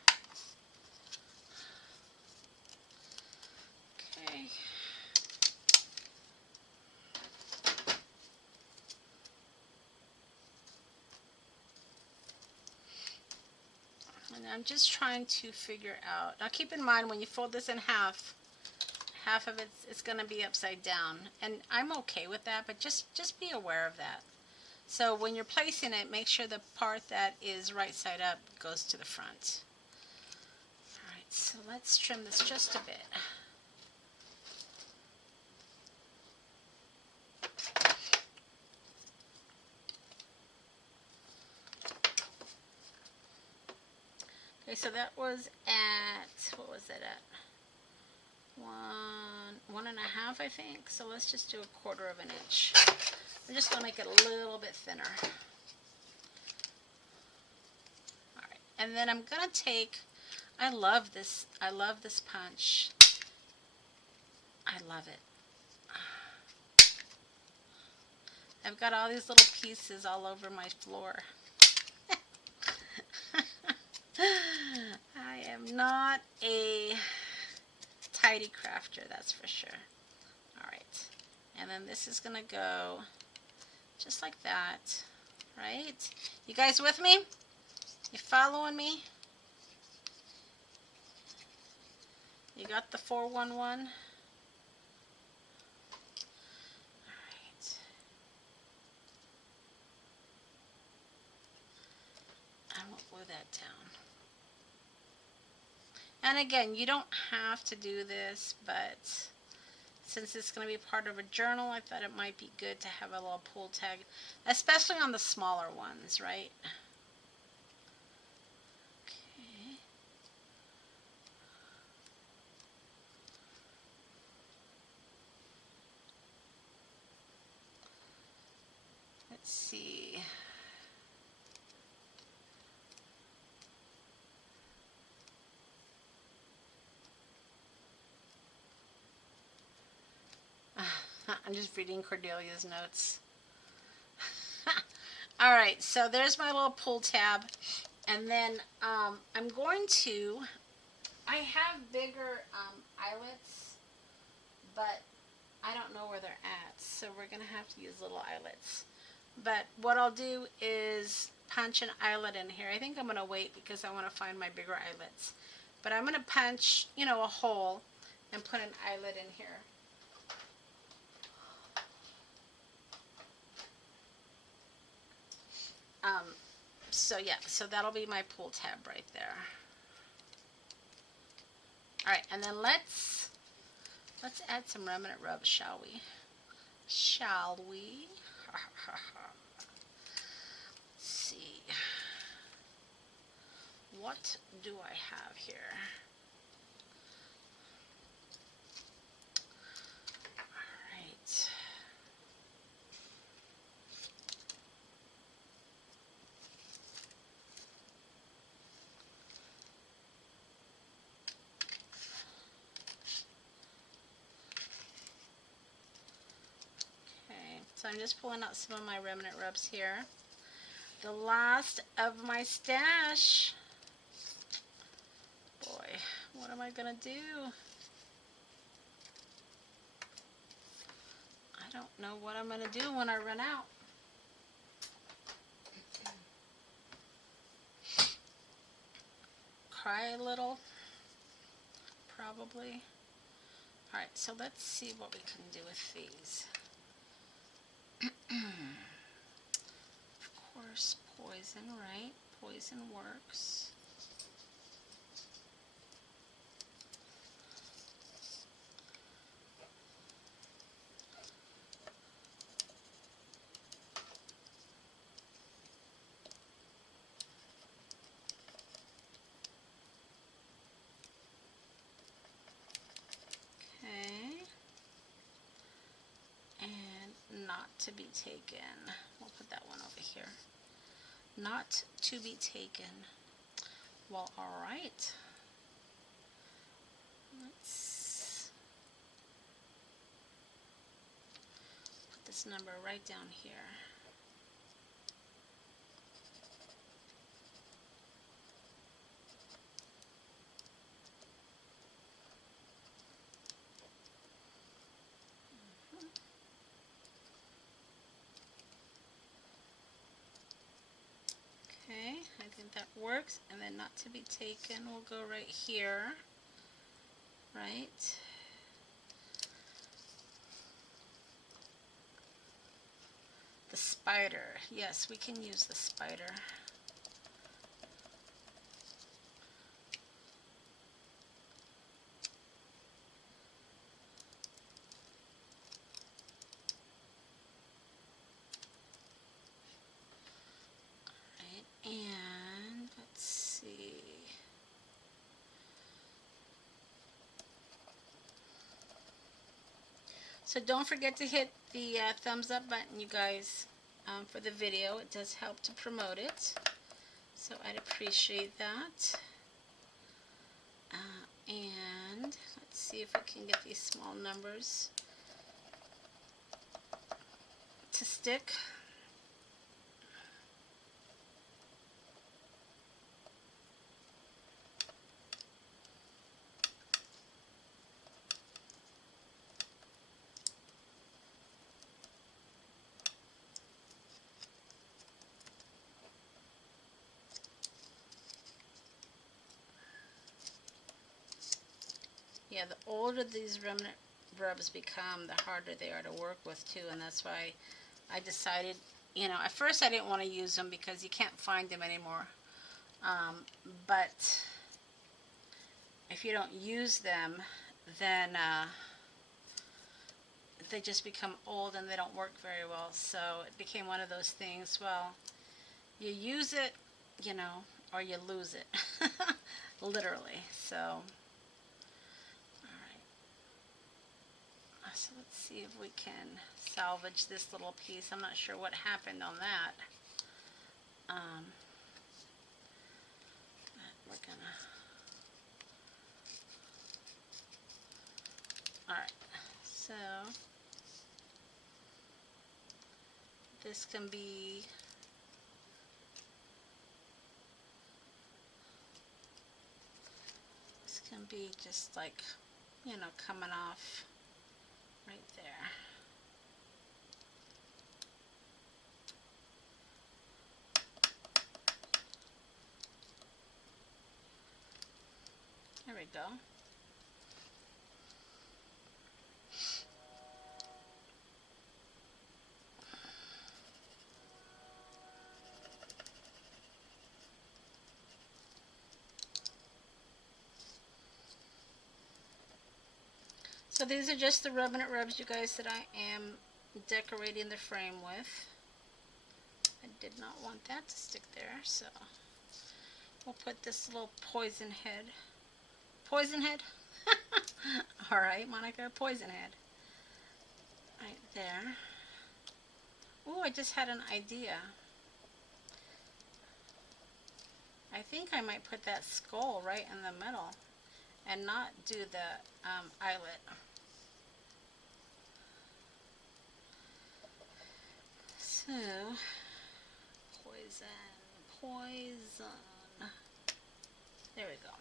Okay. And I'm just trying to figure out. Now keep in mind, when you fold this in half of it's going to be upside down, and I'm okay with that, but just be aware of that. So when you're placing it, make sure the part that is right side up goes to the front. Alright, so let's trim this just a bit. Okay, so that was at, what was it at? 1.5, I think. So let's just do 1/4 of an inch. I'm just going to make it a little bit thinner. Alright, and then I'm going to take, I love this punch. I love it. I've got all these little pieces all over my floor. I am not a tidy crafter, that's for sure. Alright, and then this is going to go just like that, right? You guys with me? You following me? You got the 411? Alright. I won't glue that down. And again, you don't have to do this, but since it's going to be part of a journal, I thought it might be good to have a little pull tag, especially on the smaller ones, right? Okay. Let's see. I'm just reading Cordelia's notes. Alright, so there's my little pull tab. And then I'm going to, I have bigger eyelets, but I don't know where they're at. So we're going to have to use little eyelets. But what I'll do is punch an eyelet in here. I think I'm going to wait because I want to find my bigger eyelets. But I'm going to punch, you know, a hole and put an eyelet in here. So yeah, so that'll be my pull tab right there. Alright, and then let's add some remnant rub, shall we? Shall we? Let's see. What do I have here? Alright. So I'm just pulling out some of my remnant rubs here. The last of my stash. Boy, what am I going to do? I don't know what I'm going to do when I run out. Cry a little, probably. Alright, so let's see what we can do with these. Of course, poison, right? Poison works. Okay. And not to be taken. We'll put that one over here. Not to be taken. Well, alright. Let's put this number right down here. Okay, I think that works. And then not to be taken, we'll go right here. Right? The spider. Yes, we can use the spider. And let's see. So don't forget to hit the thumbs up button, you guys, for the video. It does help to promote it. So I'd appreciate that. And let's see if we can get these small numbers to stick. Yeah, the older these remnant rubs become, the harder they are to work with too, and that's why I decided, you know, at first I didn't want to use them because you can't find them anymore. But if you don't use them, then they just become old and they don't work very well. So it became one of those things, well, you use it, you know, or you lose it. Literally. So so let's see if we can salvage this little piece. I'm not sure what happened on that. We're gonna... Alright, so this can be... This can be just like, you know, coming off right there. There we go. So these are just the remnant rubs, you guys, that I am decorating the frame with. I did not want that to stick there, so we'll put this little poison head. Poison head? Alright, Monica, poison head. Right there. Oh, I just had an idea. I think I might put that skull right in the middle and not do the eyelet. So, poison. There we go.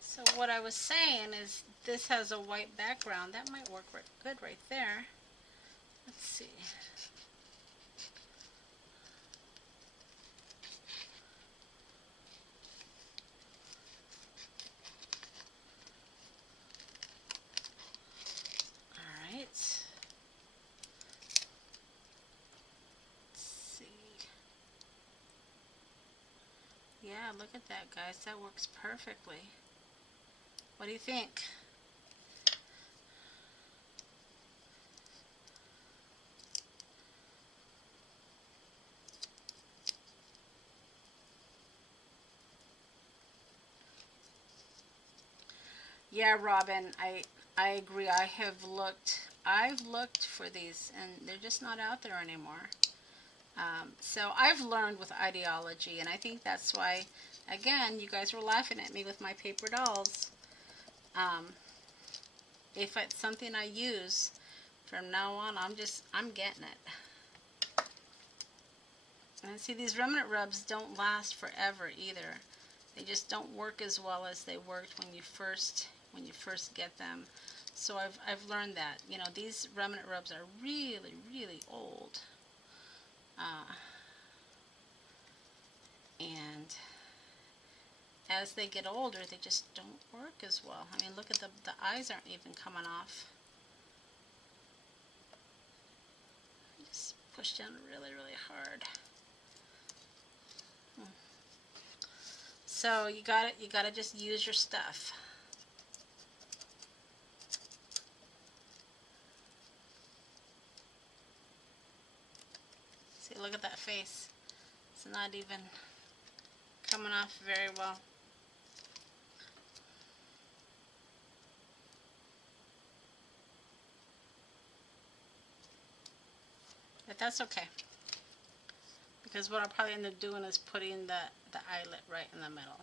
So what I was saying is this has a white background. That might work good right there. Let's see. All right. Let's see. Yeah, look at that, guys. That works perfectly. What do you think? Yeah, Robin, I agree. I've looked for these and they're just not out there anymore. So I've learned with ideology, and I think that's why, again, you guys were laughing at me with my paper dolls. If it's something I use from now on, I'm getting it. And see, these remnant rubs don't last forever either. They just don't work as well as they worked when you first get them. So I've learned that, you know, these remnant rubs are really, really old. And as they get older, they just don't work as well. I mean, look at the eyes aren't even coming off. Just push down really, really hard. So you gotta just use your stuff. See, look at that face. It's not even coming off very well. But that's okay, because what I'll probably end up doing is putting the eyelet right in the middle.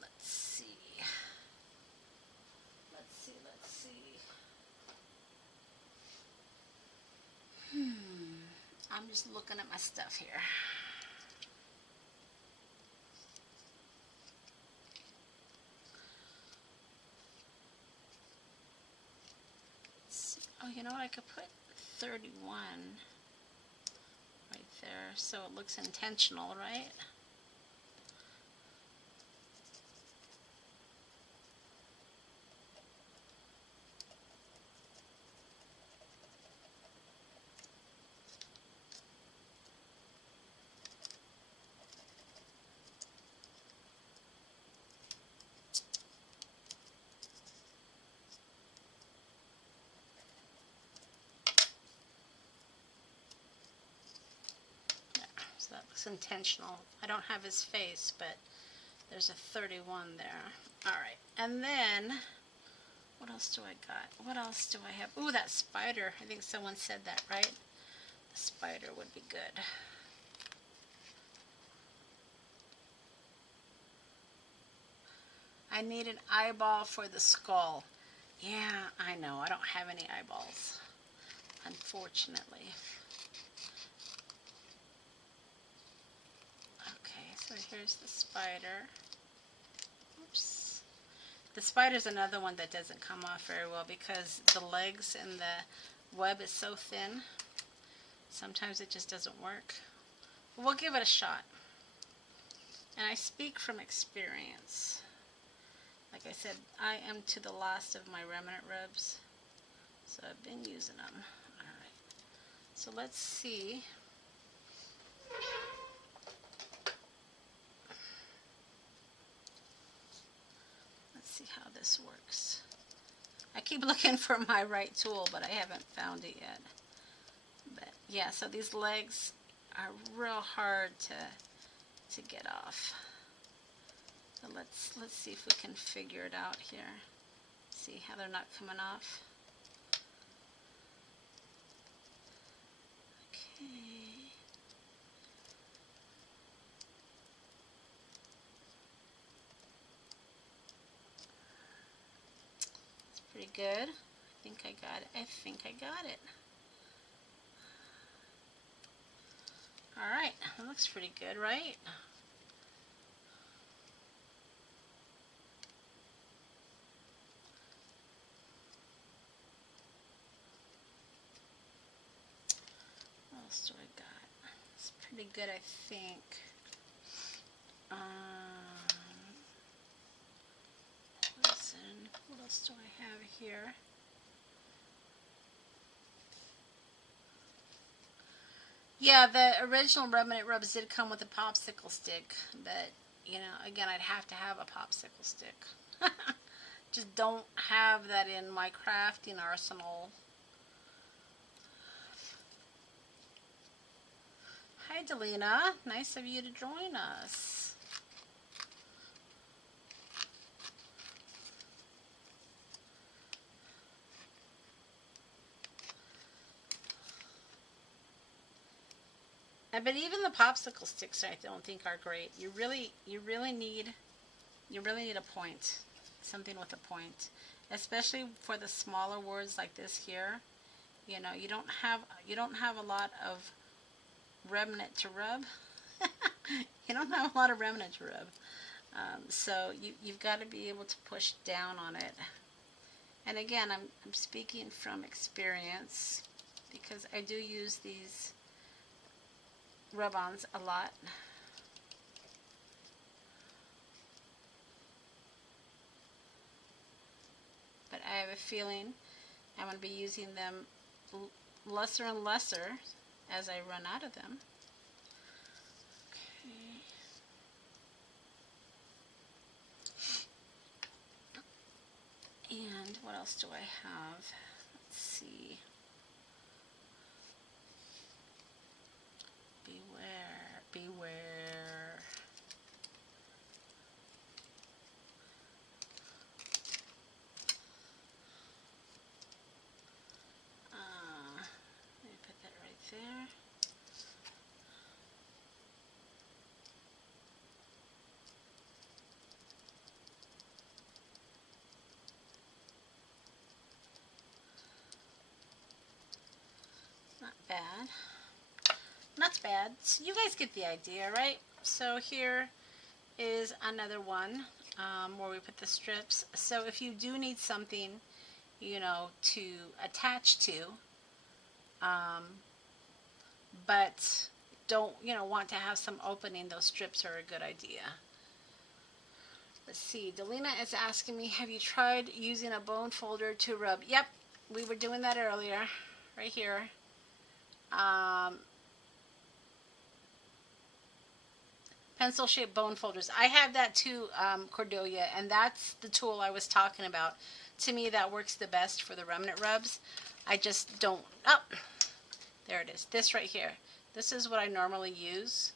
Let's see. I'm just looking at my stuff here. Oh, you know what? I could put 31 right there so it looks intentional, right? So that looks intentional. I don't have his face, but there's a 31 there. Alright, and then, what else do I got? What else do I have? Ooh, that spider. I think someone said that, right? The spider would be good. I need an eyeball for the skull. Yeah, I know. I don't have any eyeballs, unfortunately. So here's the spider. Oops. The spider's another one that doesn't come off very well because the legs and the web is so thin. Sometimes it just doesn't work. But we'll give it a shot. And I speak from experience. Like I said, I am to the last of my remnant rubs. So I've been using them. Alright. So let's see. See how this works. I keep looking for my right tool, but I haven't found it yet. But yeah, so these legs are real hard to get off. So let's see if we can figure it out here. See how they're not coming off. Okay. Pretty good. I think I got it. Alright, that looks pretty good, right? What else do I got? It's pretty good, I think. Listen, what else do I have here? Yeah, the original remnant rubs did come with a popsicle stick, but, you know, again, I'd have to have a popsicle stick. Just don't have that in my crafting arsenal. Hi, Delina. Nice of you to join us. But even the popsicle sticks, I don't think are great. You really need a point, something with a point, especially for the smaller words like this here. You know, you don't have a lot of remnant to rub. You don't have a lot of remnant to rub. So you've got to be able to push down on it. And again, I'm speaking from experience because I do use these rub-ons a lot. But I have a feeling I'm going to be using them lesser and lesser as I run out of them. Okay. And what else do I have? Let's see. Beware, beware. Let me put that right there. Not bad. Not bad. So you guys get the idea, right? So here is another one where we put the strips. So if you do need something, you know, to attach to, but don't, you know, want to have some opening, those strips are a good idea. Let's see. Delina is asking me, have you tried using a bone folder to rub? Yep, we were doing that earlier, right here. Pencil shaped bone folders. I have that too, Cordelia, and that's the tool I was talking about. To me, that works the best for the remnant rubs. I just don't, oh, there it is. This right here. This is what I normally use,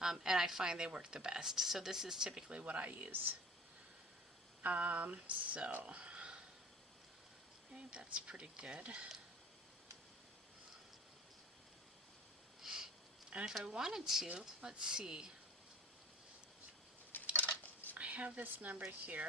and I find they work the best. So this is typically what I use. So, I think that's pretty good. And if I wanted to, let's see. I have this number here.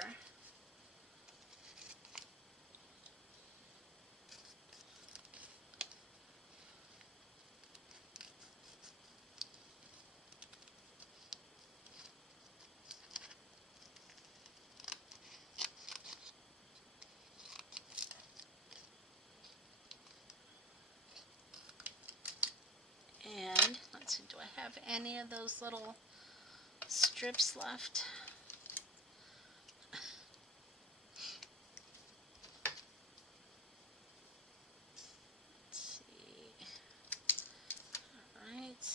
And let's see, do I have any of those little strips left? Let's see. All right.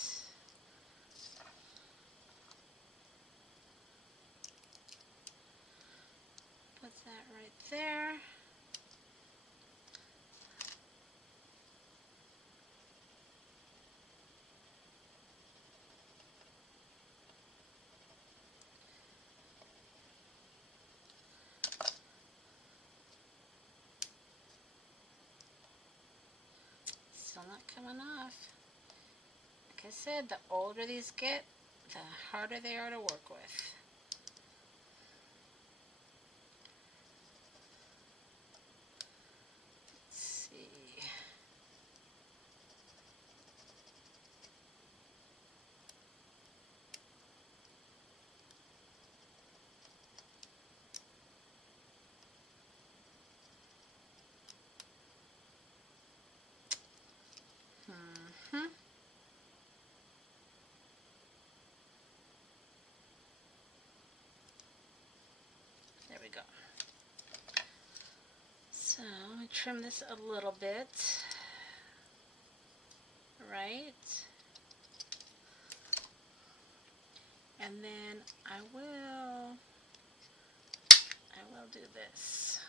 Put that right there. Still not coming off. Like I said, the older these get, the harder they are to work with. Let's see. There we go. So let me trim this a little bit, right? And then I will do this.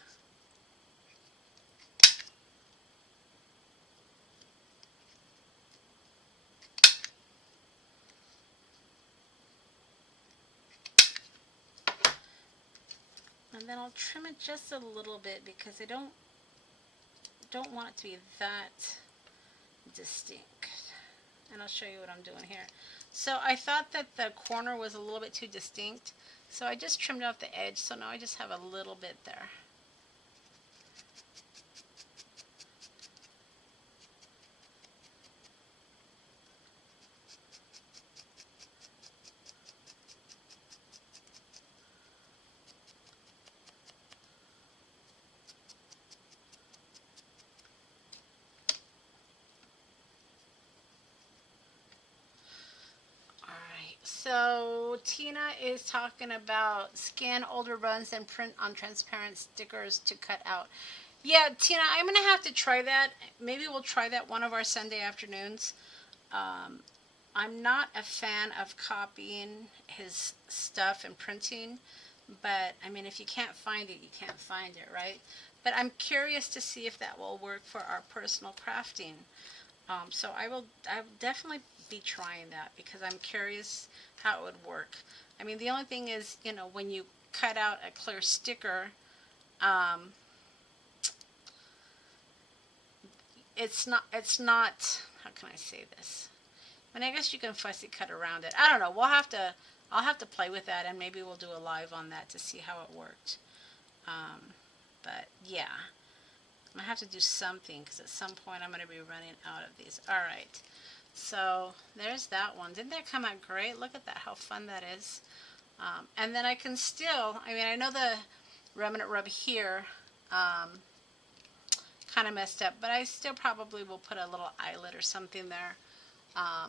And then I'll trim it just a little bit because I don't want it to be that distinct. And I'll show you what I'm doing here. So I thought that the corner was a little bit too distinct, so I just trimmed off the edge, so now I just have a little bit there. So Tina is talking about scan older runs and print on transparent stickers to cut out. Yeah, Tina, I'm going to have to try that. Maybe we'll try that one of our Sunday afternoons. I'm not a fan of copying his stuff and printing, but I mean, if you can't find it, you can't find it, right? But I'm curious to see if that will work for our personal crafting. So I will definitely be trying that because I'm curious how it would work. I mean, the only thing is, you know, when you cut out a clear sticker, it's not, how can I say this? I mean, I guess you can fussy cut around it. I don't know. I'll have to play with that, and maybe we'll do a live on that to see how it worked. But yeah, I'm going to have to do something because at some point I'm going to be running out of these. All right. So there's that one. Didn't that come out great? Look at that, how fun that is. And then I can still, I mean, I know the remnant rub here kind of messed up, but I still probably will put a little eyelet or something there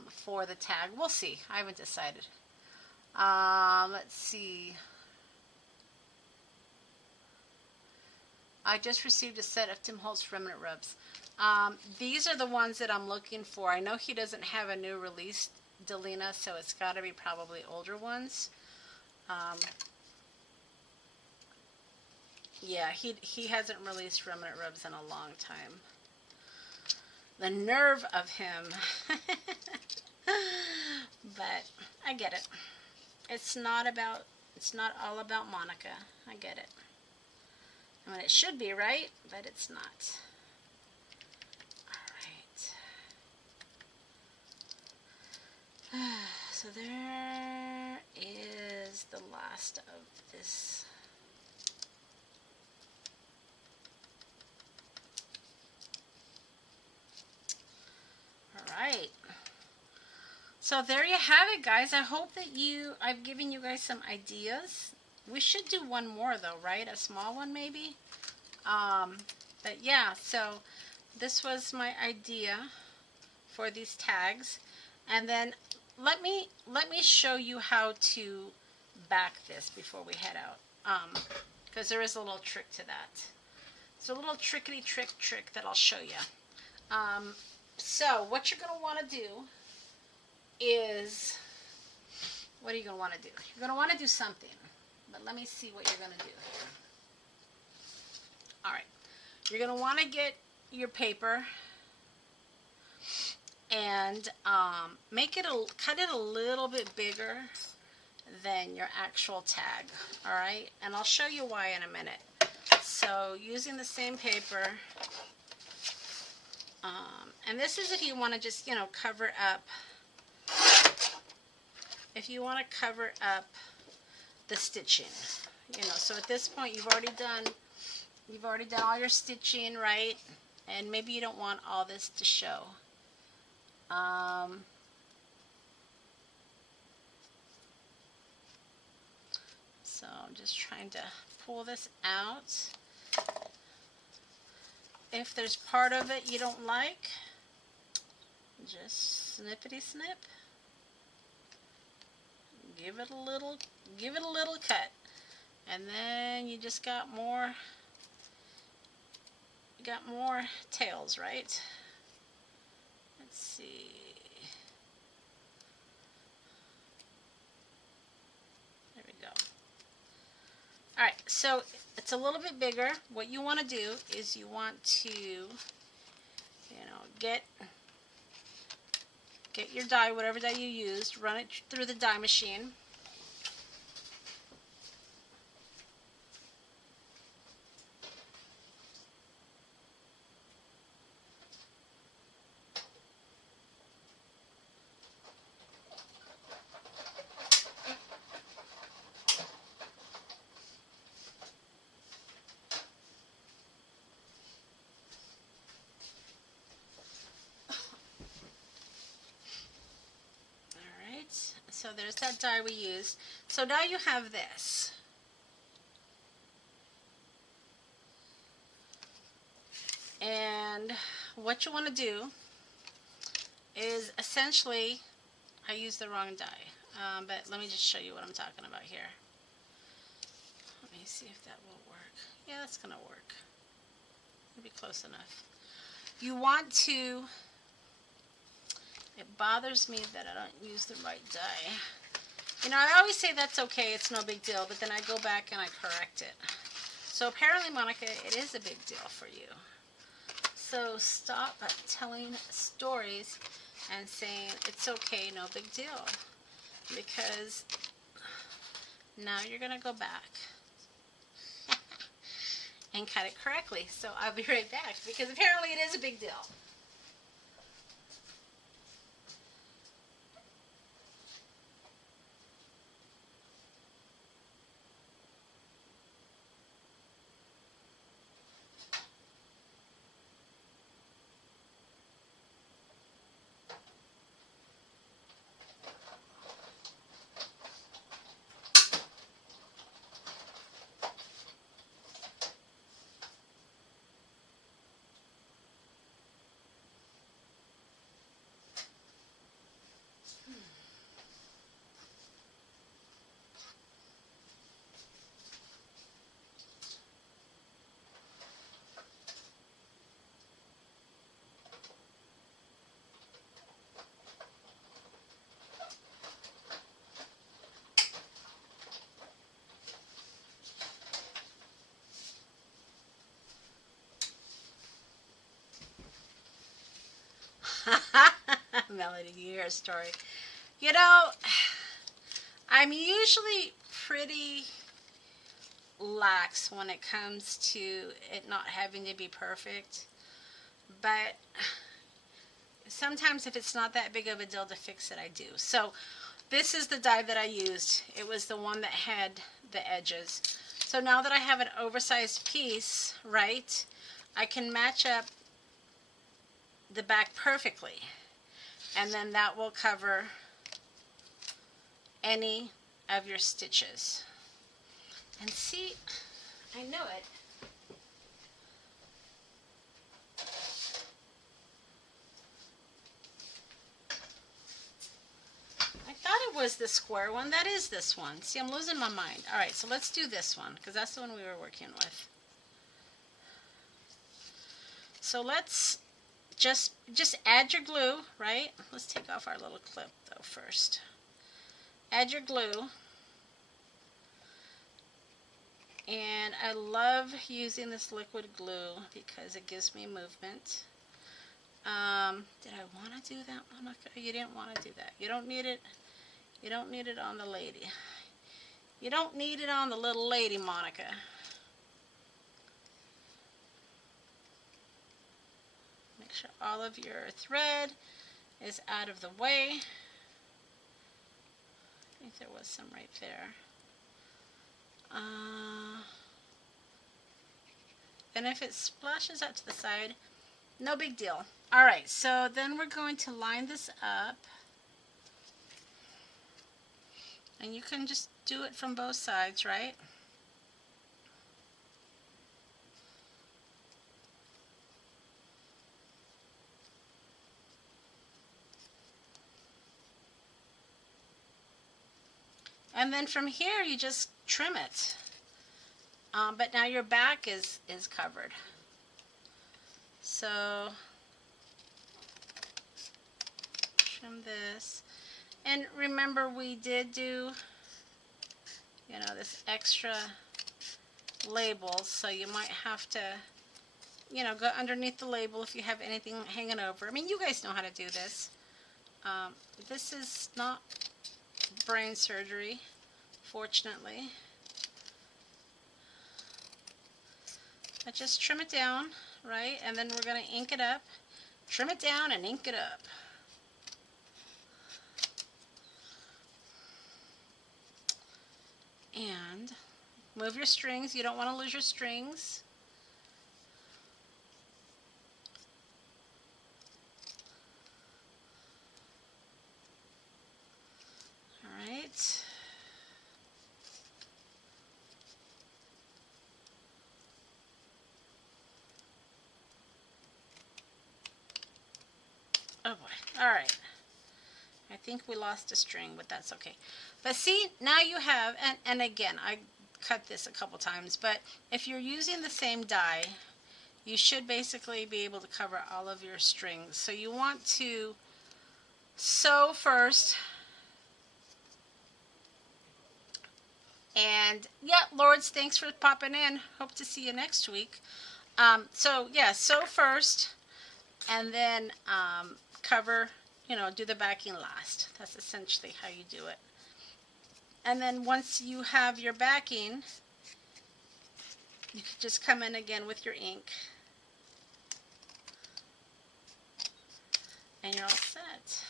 for the tag. We'll see. I haven't decided. Let's see. I just received a set of Tim Holtz remnant rubs. These are the ones that I'm looking for. I know he doesn't have a new release, Delina, so it's got to be probably older ones. Yeah, he hasn't released remnant rubs in a long time. The nerve of him. But I get it. It's not all about Monica. I get it. I mean, it should be, right? But it's not. Alright. So there is the last of this. Alright. So there you have it, guys. I hope that I've given you guys some ideas. We should do one more though, right? A small one maybe. But yeah, so this was my idea for these tags. And then let me show you how to back this before we head out. Because there is a little trick to that. It's a little trickety trick that I'll show you. So what you're going to want to do is, what are you going to want to do? You're going to want to do something. But let me see what you're going to do here. Alright. You're going to want to get your paper and cut it a little bit bigger than your actual tag. Alright? And I'll show you why in a minute. So using the same paper, and this is if you want to just, you know, cover up, if you want to cover up the stitching, you know. So at this point you've already done all your stitching, right? And maybe you don't want all this to show. So I'm just trying to pull this out. If there's part of it you don't like, just snippety snip. Give it a little cut. And then you just got more tails, right? Let's see. There we go. Alright, so it's a little bit bigger. What you want to do is you want to, you know, get your die, whatever die you used, run it through the die machine. So there's that die we used. So now you have this. And what you want to do is essentially, I used the wrong die, but let me just show you what I'm talking about here. Let me see if that will work. Yeah, that's going to work. Maybe close enough. You want to, it bothers me that I don't use the right die. You know, I always say that's okay, it's no big deal, but then I go back and I correct it. So apparently, Monica, it is a big deal for you. So stop telling stories and saying it's okay, no big deal. Because now you're going to go back and cut it correctly. So I'll be right back because apparently it is a big deal. Melody, you hear a story. You know, I'm usually pretty lax when it comes to it not having to be perfect. But sometimes if it's not that big of a deal to fix it, I do. So this is the die that I used. It was the one that had the edges. So now that I have an oversized piece, right, I can match up the back perfectly. And then that will cover any of your stitches. And see, I know it. I thought it was the square one. That is this one. See, I'm losing my mind. All right, so let's do this one because that's the one we were working with. So let's just add your glue, right? Let's take off our little clip though first. Add your glue. And I love using this liquid glue because it gives me movement. Did I want to do that, Monica? You didn't want to do that. You don't need it. You don't need it on the lady. You don't need it on the little lady, Monica. Make sure all of your thread is out of the way. I think there was some right there. And if it splashes out to the side, no big deal. All right, so then we're going to line this up. And you can just do it from both sides, right? And then from here, you just trim it. But now your back is covered. So trim this. And remember, we did do, you know, this extra label, so you might have to, you know, go underneath the label if you have anything hanging over. I mean, you guys know how to do this. This is not brain surgery, fortunately. But just trim it down, right? And then we're going to ink it up. Trim it down and ink it up. And move your strings. You don't want to lose your strings. All right. Oh boy. All right. I think we lost a string, but that's okay. But see, now you have, and again, I cut this a couple times, but if you're using the same die, you should basically be able to cover all of your strings. So you want to sew first. And yeah, Lords, thanks for popping in. Hope to see you next week. So yeah, sew first, and then cover, do the backing last. That's essentially how you do it. And then once you have your backing, you can just come in again with your ink, and you're all set.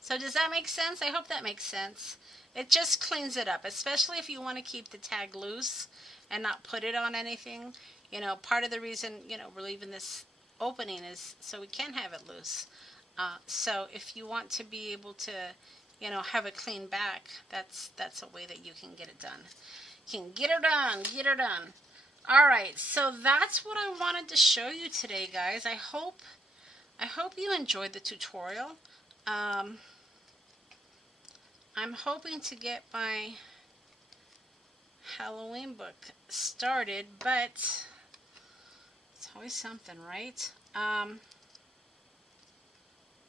So does that make sense? I hope that makes sense. It just cleans it up, especially if you want to keep the tag loose and not put it on anything. Part of the reason, we're leaving this opening is so we can have it loose. So if you want to be able to, have a clean back, that's a way that you can get it done. You can get her done. All right, so that's what I wanted to show you today, guys. I hope you enjoyed the tutorial. I'm hoping to get my Halloween book started, but it's always something, right? I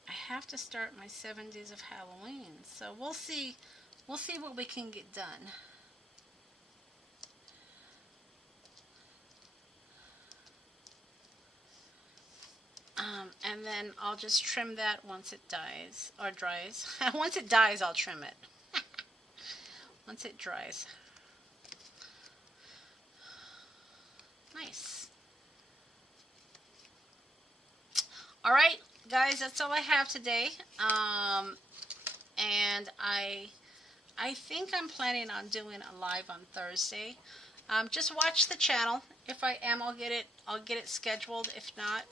have to start my 7 days of Halloween, so we'll see what we can get done. And then I'll just trim that once it dies, or dries. Once it dies, I'll trim it. Once it dries. Nice. All right, guys, that's all I have today. And I think I'm planning on doing a live on Thursday. Just watch the channel. If I am, I'll get it scheduled. If not,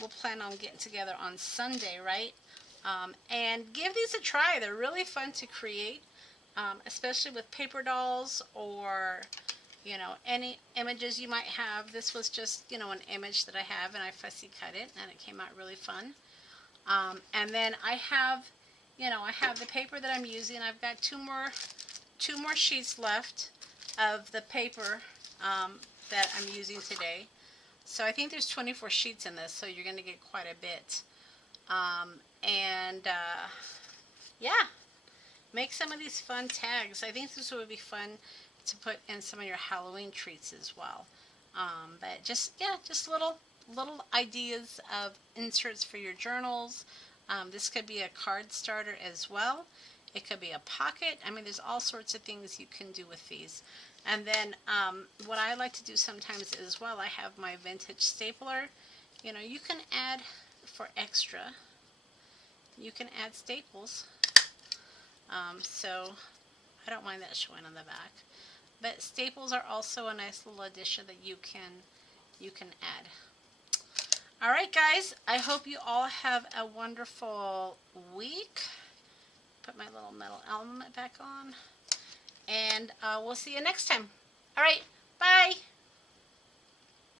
we'll plan on getting together on Sunday, right? And give these a try. They're really fun to create, especially with paper dolls or, any images you might have. This was just, an image that I have, and I fussy cut it, and it came out really fun. And then I have, I have the paper that I'm using. I've got two more sheets left of the paper that I'm using today. So I think there's 24 sheets in this, so you're going to get quite a bit. Yeah, make some of these fun tags. I think this would be fun to put in some of your Halloween treats as well. But just little ideas of inserts for your journals. This could be a card starter as well. It could be a pocket. I mean, there's all sorts of things you can do with these. And then what I like to do sometimes as well, I have my vintage stapler. You can add, for extra, you can add staples. So I don't mind that showing on the back. But staples are also a nice little addition that you can add. All right, guys, I hope you all have a wonderful week. Put my little metal element back on. And we'll see you next time. All right, bye.